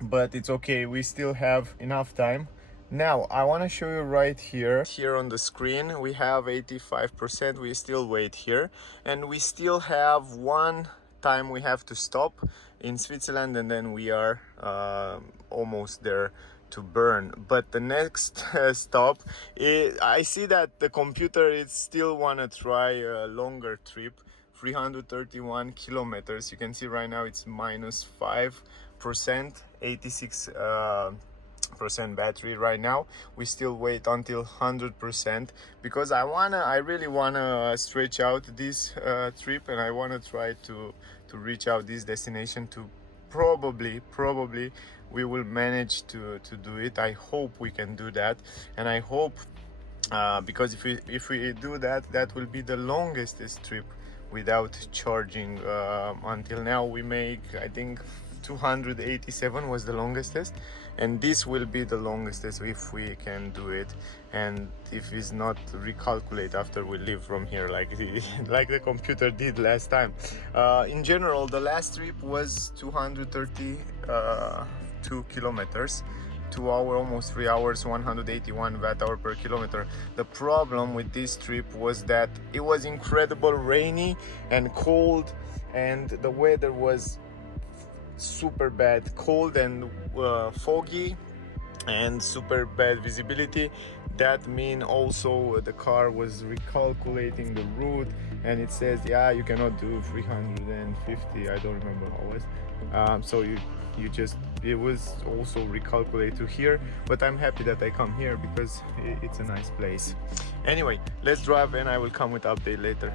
But it's okay, we still have enough time. Now I want to show you right here on the screen we have 85%. We still wait here, and we still have one time we have to stop in Switzerland, and then we are almost there to burn. But the next stop, I see that the computer is still want to try a longer trip, 331 kilometers. You can see right now it's minus 5%, 86 percent battery right now. We still wait until 100% because I really wanna stretch out this trip, and I wanna try to reach out this destination to probably we will manage to do it. I hope we can do that, and I hope because if we do that, that will be the longest trip without charging. Until now we make, I think 287 was the longest, and this will be the longest if we can do it, and if it's not recalculate after we leave from here like the computer did last time. In general, the last trip was 232 kilometers, 2 hours, almost 3 hours, 181 watt-hour per kilometer. The problem with this trip was that it was incredible rainy and cold, and the weather was super bad, cold and foggy, and super bad visibility. That mean also the car was recalculating the route, and it says, yeah, you cannot do 350, I don't remember how it was. So you just, it was also recalculate to here, but I'm happy that I come here because it's a nice place. Anyway, let's drive, and I will come with update later.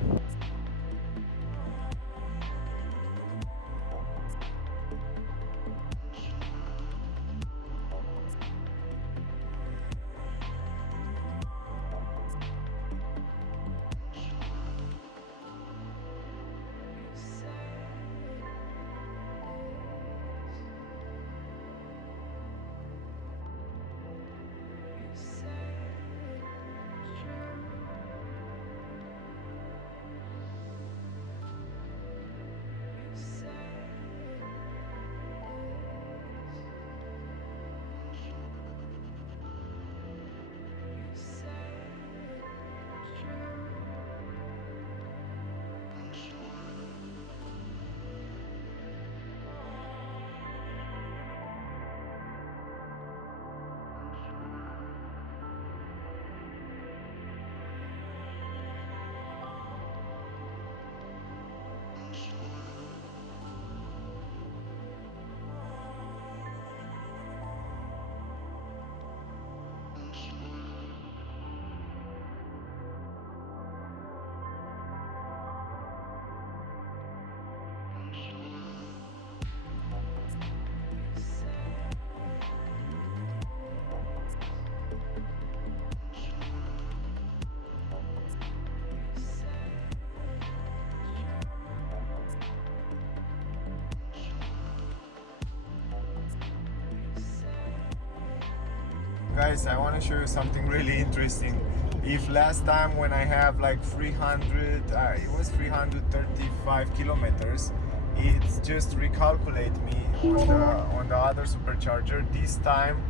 Guys, I want to show you something really interesting. If last time when I have like 300, it was 335 kilometers, it just recalculate me on the other supercharger. This time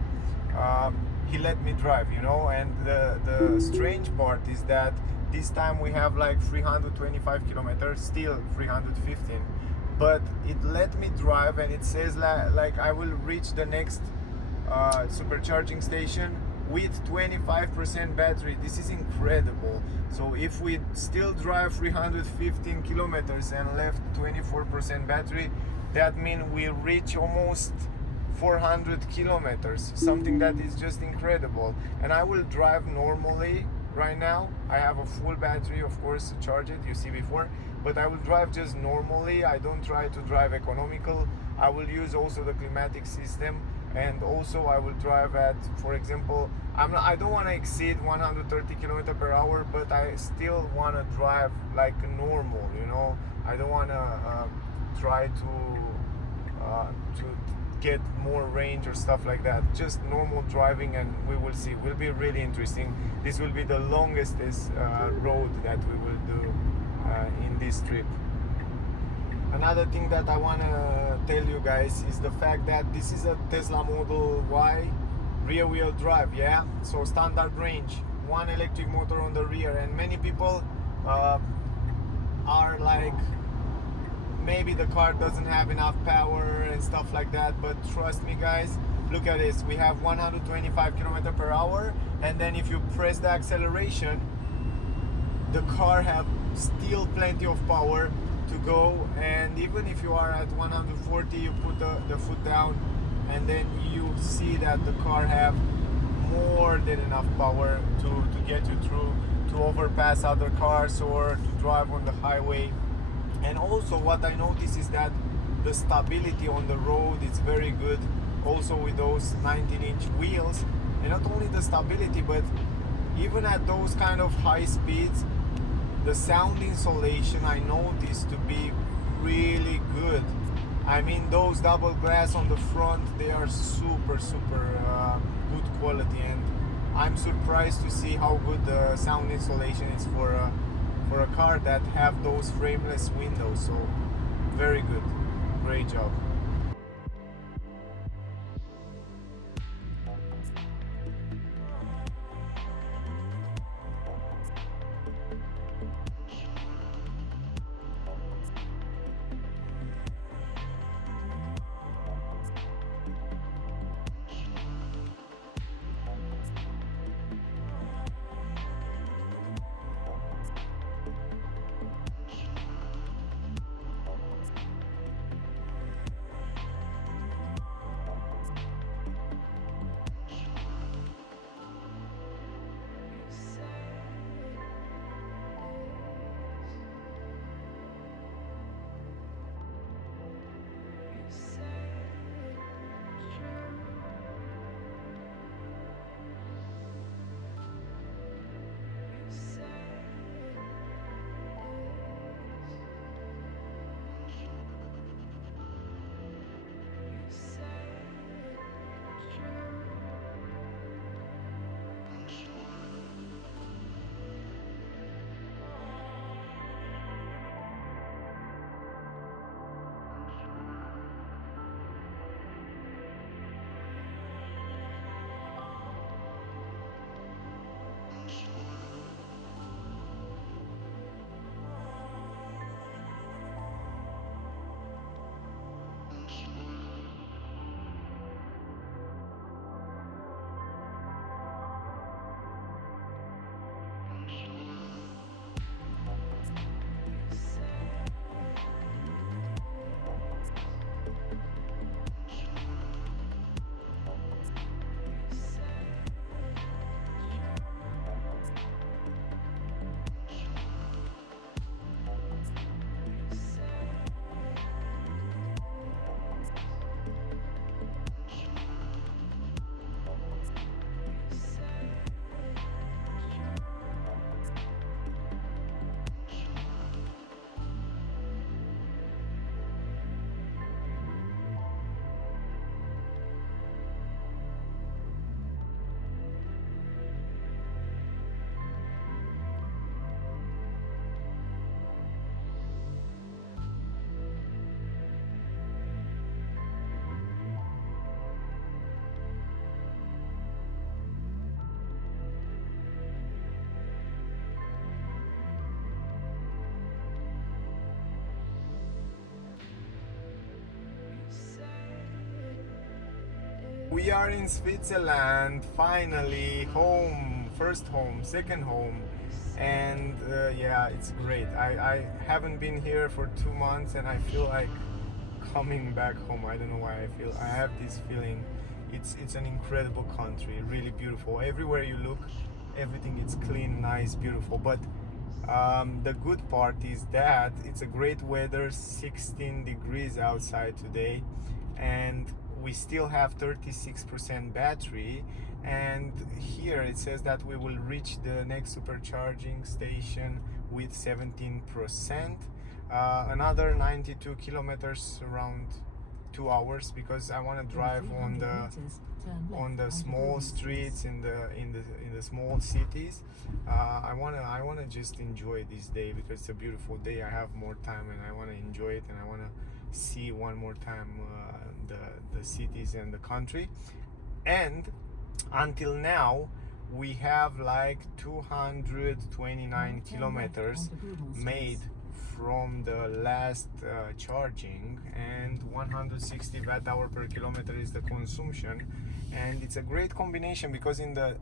he let me drive, you know. And the strange part is that this time we have like 325 kilometers, still 315, but it let me drive, and it says like I will reach the next supercharging station with 25% battery. This is incredible. So if we still drive 315 kilometers and left 24% battery, that means we reach almost 400 kilometers, something that is just incredible. And I will drive normally right now. I have a full battery, of course, to charge it, you see before, but I will drive just normally. I don't try to drive economical. I will use also the climatic system, and also I will drive at, for example, I don't want to exceed 130 km per hour, but I still want to drive like normal, you know. I don't want to try to get more range or stuff like that. Just normal driving, and we will see. Will be really interesting. This will be the longest road that we will do in this trip. Another thing that I want to tell you guys is the fact that this is a Tesla Model Y rear wheel drive, yeah? So standard range, one electric motor on the rear, and many people are like, maybe the car doesn't have enough power and stuff like that, but trust me guys, look at this. We have 125 km per hour, and then if you press the acceleration, the car have still plenty of power to go. And even if you are at 140, you put the foot down, and then you see that the car have more than enough power to get you through, to overpass other cars or to drive on the highway. And also what I notice is that the stability on the road is very good, also with those 19-inch wheels. And not only the stability, but even at those kind of high speeds, the sound insulation I noticed to be really good. I mean, those double glass on the front, they are super good quality, and I'm surprised to see how good the sound insulation is for a car that have those frameless windows. So very good, great job. We are in Switzerland, finally, home, first home, second home, and yeah, it's great. I haven't been here for 2 months and I feel like coming back home. I don't know why I have this feeling. It's an incredible country, really beautiful. Everywhere you look, everything is clean, nice, beautiful. But the good part is that it's a great weather, 16 degrees outside today, and we still have 36% battery. And here it says that we will reach the next supercharging station with 17%. Another 92 kilometers, around 2 hours, because I want to drive on the small streets in the small cities. I wanna just enjoy this day because it's a beautiful day. I have more time and I want to enjoy it, and I want to see one more time the cities and the country. And until now we have like 229 kilometers made from the last charging, and 160 watt hour per kilometer is the consumption. And it's a great combination because in the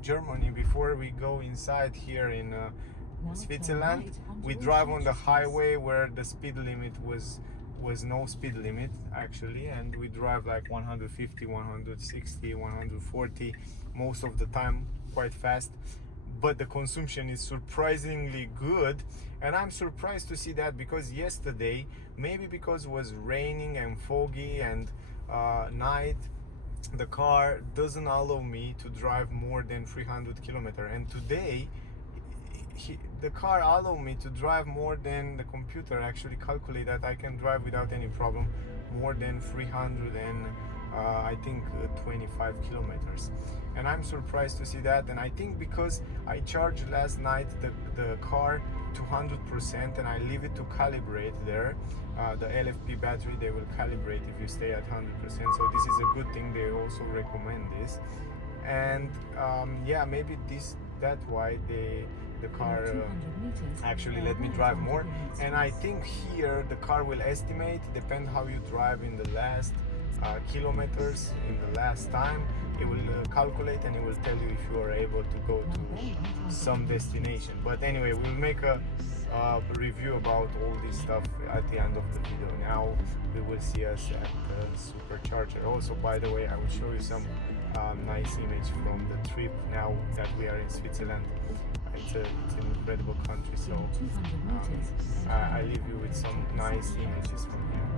Germany, before we go inside here in Switzerland, we drive on the highway where the speed limit was no speed limit actually, and we drive like 150, 160, 140 most of the time, quite fast. But the consumption is surprisingly good, and I'm surprised to see that, because yesterday, maybe because it was raining and foggy and night, the car doesn't allow me to drive more than 300 kilometers, and today the car allowed me to drive more than the computer actually calculate that I can drive without any problem more than 300 and I think 25 kilometers. And I'm surprised to see that. And I think because I charged last night the car to 100% and I leave it to calibrate there, the LFP battery, they will calibrate if you stay at 100%. So this is a good thing. They also recommend this. And yeah, maybe that's why the car actually let me drive more. And I think here the car will estimate, depend how you drive in the last kilometers, in the last time, it will calculate and it will tell you if you are able to go to some destination. But anyway, we'll make a review about all this stuff at the end of the video. Now we will see us at the supercharger. Also, by the way, I will show you some nice image from the trip now that we are in Switzerland. It's an incredible country, so I leave you with some nice images from here.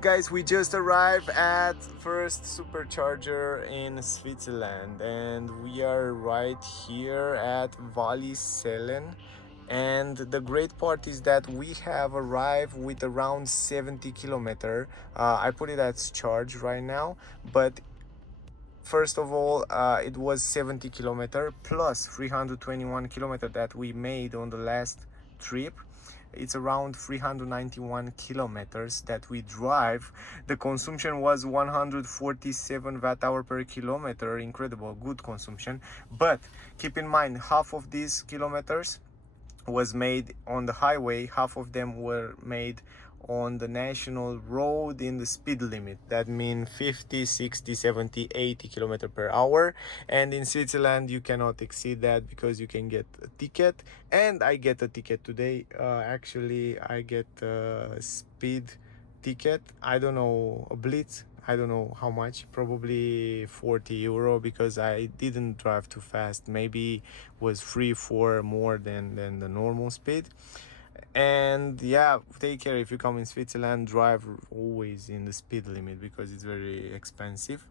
Guys, we just arrived at first supercharger in Switzerland, and we are right here at Wallisellen. And the great part is that we have arrived with around 70 kilometer. I put it as charge right now, but first of all, it was 70 kilometer plus 321 kilometer that we made on the last trip. It's around 391 kilometers that we drive. The consumption was 147 watt hour per kilometer. Incredible, good consumption. But keep in mind, half of these kilometers was made on the highway, half of them were made on the national road in the speed limit. That means 50, 60, 70, 80 kilometer per hour. And in Switzerland you cannot exceed that because you can get a ticket, and I get a ticket today. Actually I get a speed ticket, I don't know, a blitz, I don't know how much, probably 40 euro, because I didn't drive too fast. Maybe was 3-4 more than the normal speed. And yeah, take care if you come in Switzerland, drive always in the speed limit because it's very expensive.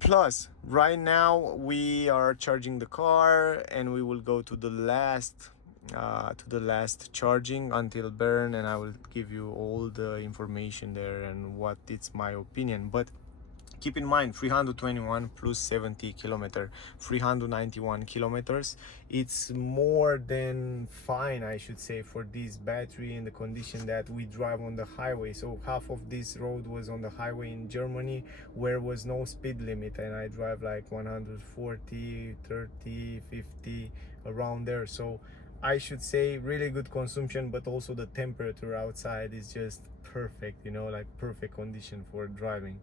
Plus right now we are charging the car, and we will go to the last charging until Bern, and I will give you all the information there and what it's my opinion. But keep in mind, 321 plus 70 kilometer, 391 kilometers, it's more than fine, I should say, for this battery in the condition that we drive on the highway. So half of this road was on the highway in Germany where was no speed limit, and I drive like 140, 30, 50 around there. So I should say really good consumption, but also the temperature outside is just perfect, you know, like perfect condition for driving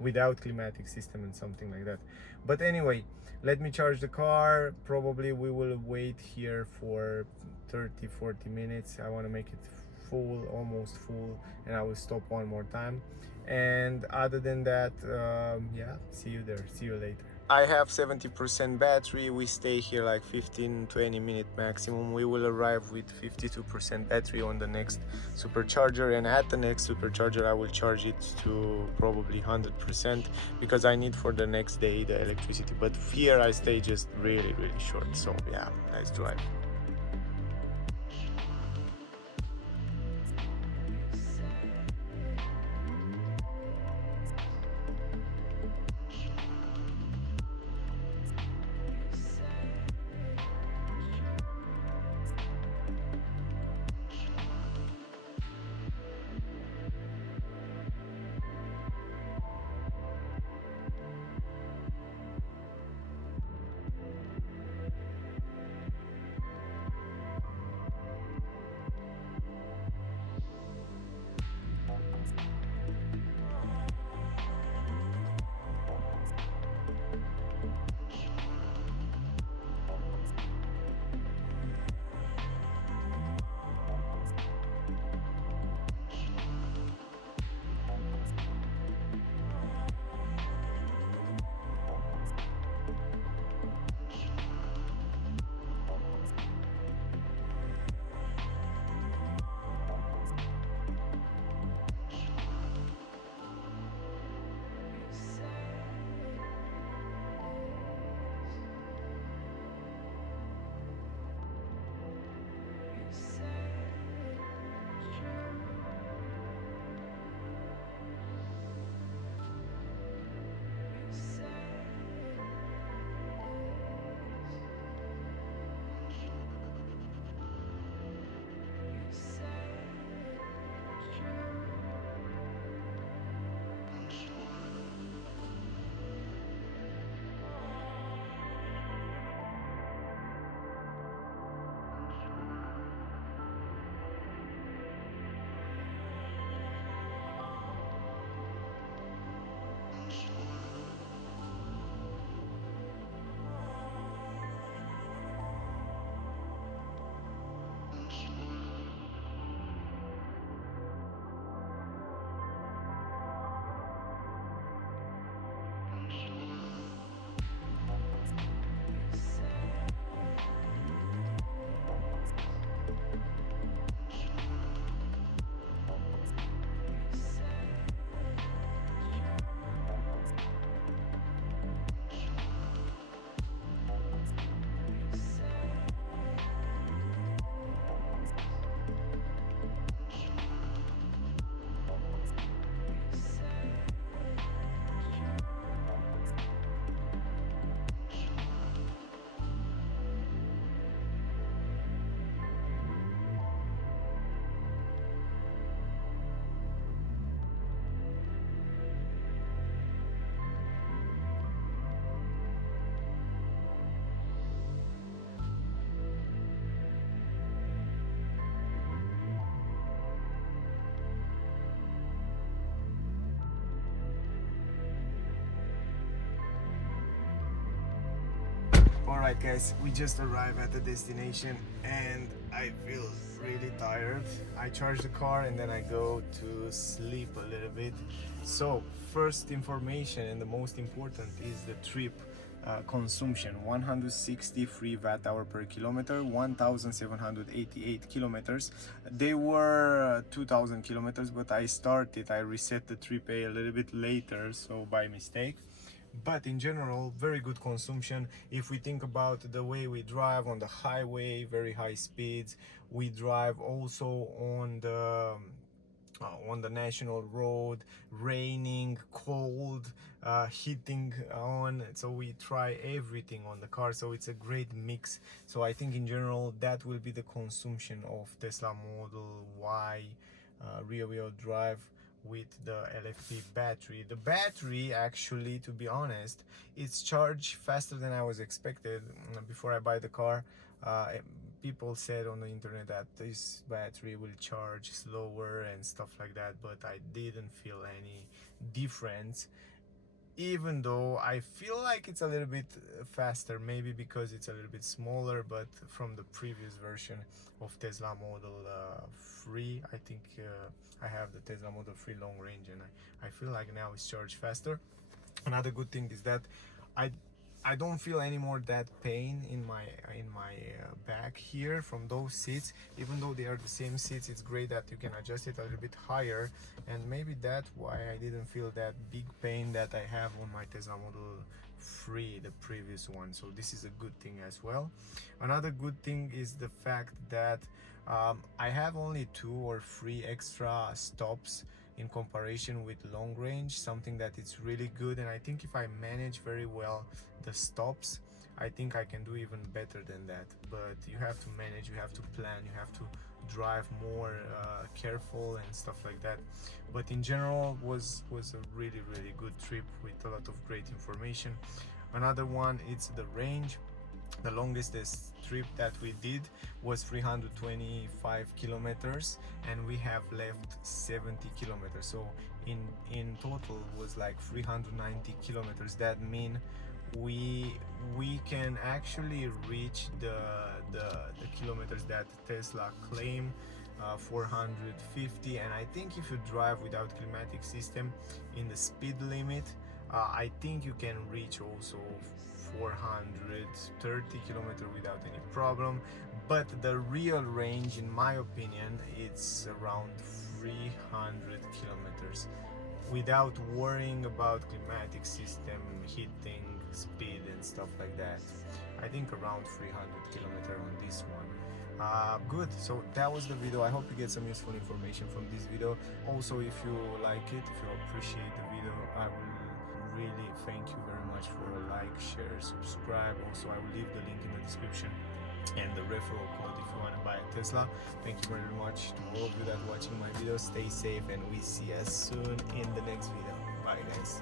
without climatic system and something like that. But anyway, let me charge the car. Probably we will wait here for 30-40 minutes. I want to make it full, almost full, and I will stop one more time. And other than that, yeah, see you there, see you later. I have 70% battery. We stay here like 15-20 minutes maximum. We will arrive with 52% battery on the next supercharger, and at the next supercharger I will charge it to probably 100% because I need for the next day the electricity. But here I stay just really short. So yeah, nice drive. Alright guys, we just arrived at the destination and I feel really tired. I charge the car and then I go to sleep a little bit. So first information and the most important is the trip consumption. 163 watt hour per kilometer, 1788 kilometers. They were 2000 kilometers, but I reset the trip a little bit later, so by mistake. But in general, very good consumption. If we think about the way we drive on the highway, very high speeds, we drive also on the national road, raining, cold, heating on, so we try everything on the car, so it's a great mix. So I think in general that will be the consumption of Tesla Model Y rear-wheel drive with the LFP battery. The battery, actually, to be honest, it's charged faster than I was expected. Before I buy the car, people said on the internet that this battery will charge slower and stuff like that, but I didn't feel any difference, even though I feel like it's a little bit faster, maybe because it's a little bit smaller. But from the previous version of Tesla Model 3, I think I have the Tesla Model 3 long range, and I feel like now it's charged faster. Another good thing is that I don't feel any more that pain in my back here from those seats. Even though they are the same seats, it's great that you can adjust it a little bit higher, and maybe that's why I didn't feel that big pain that I have on my Tesla Model 3, the previous one. So this is a good thing as well. Another good thing is the fact that I have only 2 or 3 extra stops in comparison with long range, something that it's really good. And I think if I manage very well the stops, I think I can do even better than that. But you have to manage, you have to plan, you have to drive more careful and stuff like that. But in general, was a really good trip with a lot of great information. Another one, it's the range. The longest trip that we did was 325 kilometers, and we have left 70 kilometers. So in total was like 390 kilometers. That mean we can actually reach the kilometers that Tesla claim, 450. And I think if you drive without climatic system in the speed limit, I think you can reach also 430 kilometers without any problem. But the real range, in my opinion, it's around 300 kilometers without worrying about climatic system, heating, speed and stuff like that. I think around 300 kilometers on this one. Good, so that was the video. I hope you get some useful information from this video. Also, if you like it, if you appreciate the video, I will really thank you very much for a like, share, subscribe. Also, I will leave the link in the description and the referral code if you want to buy a Tesla. Thank you very much to all of you that are watching my videos. Stay safe and we see us soon in the next video. Bye guys.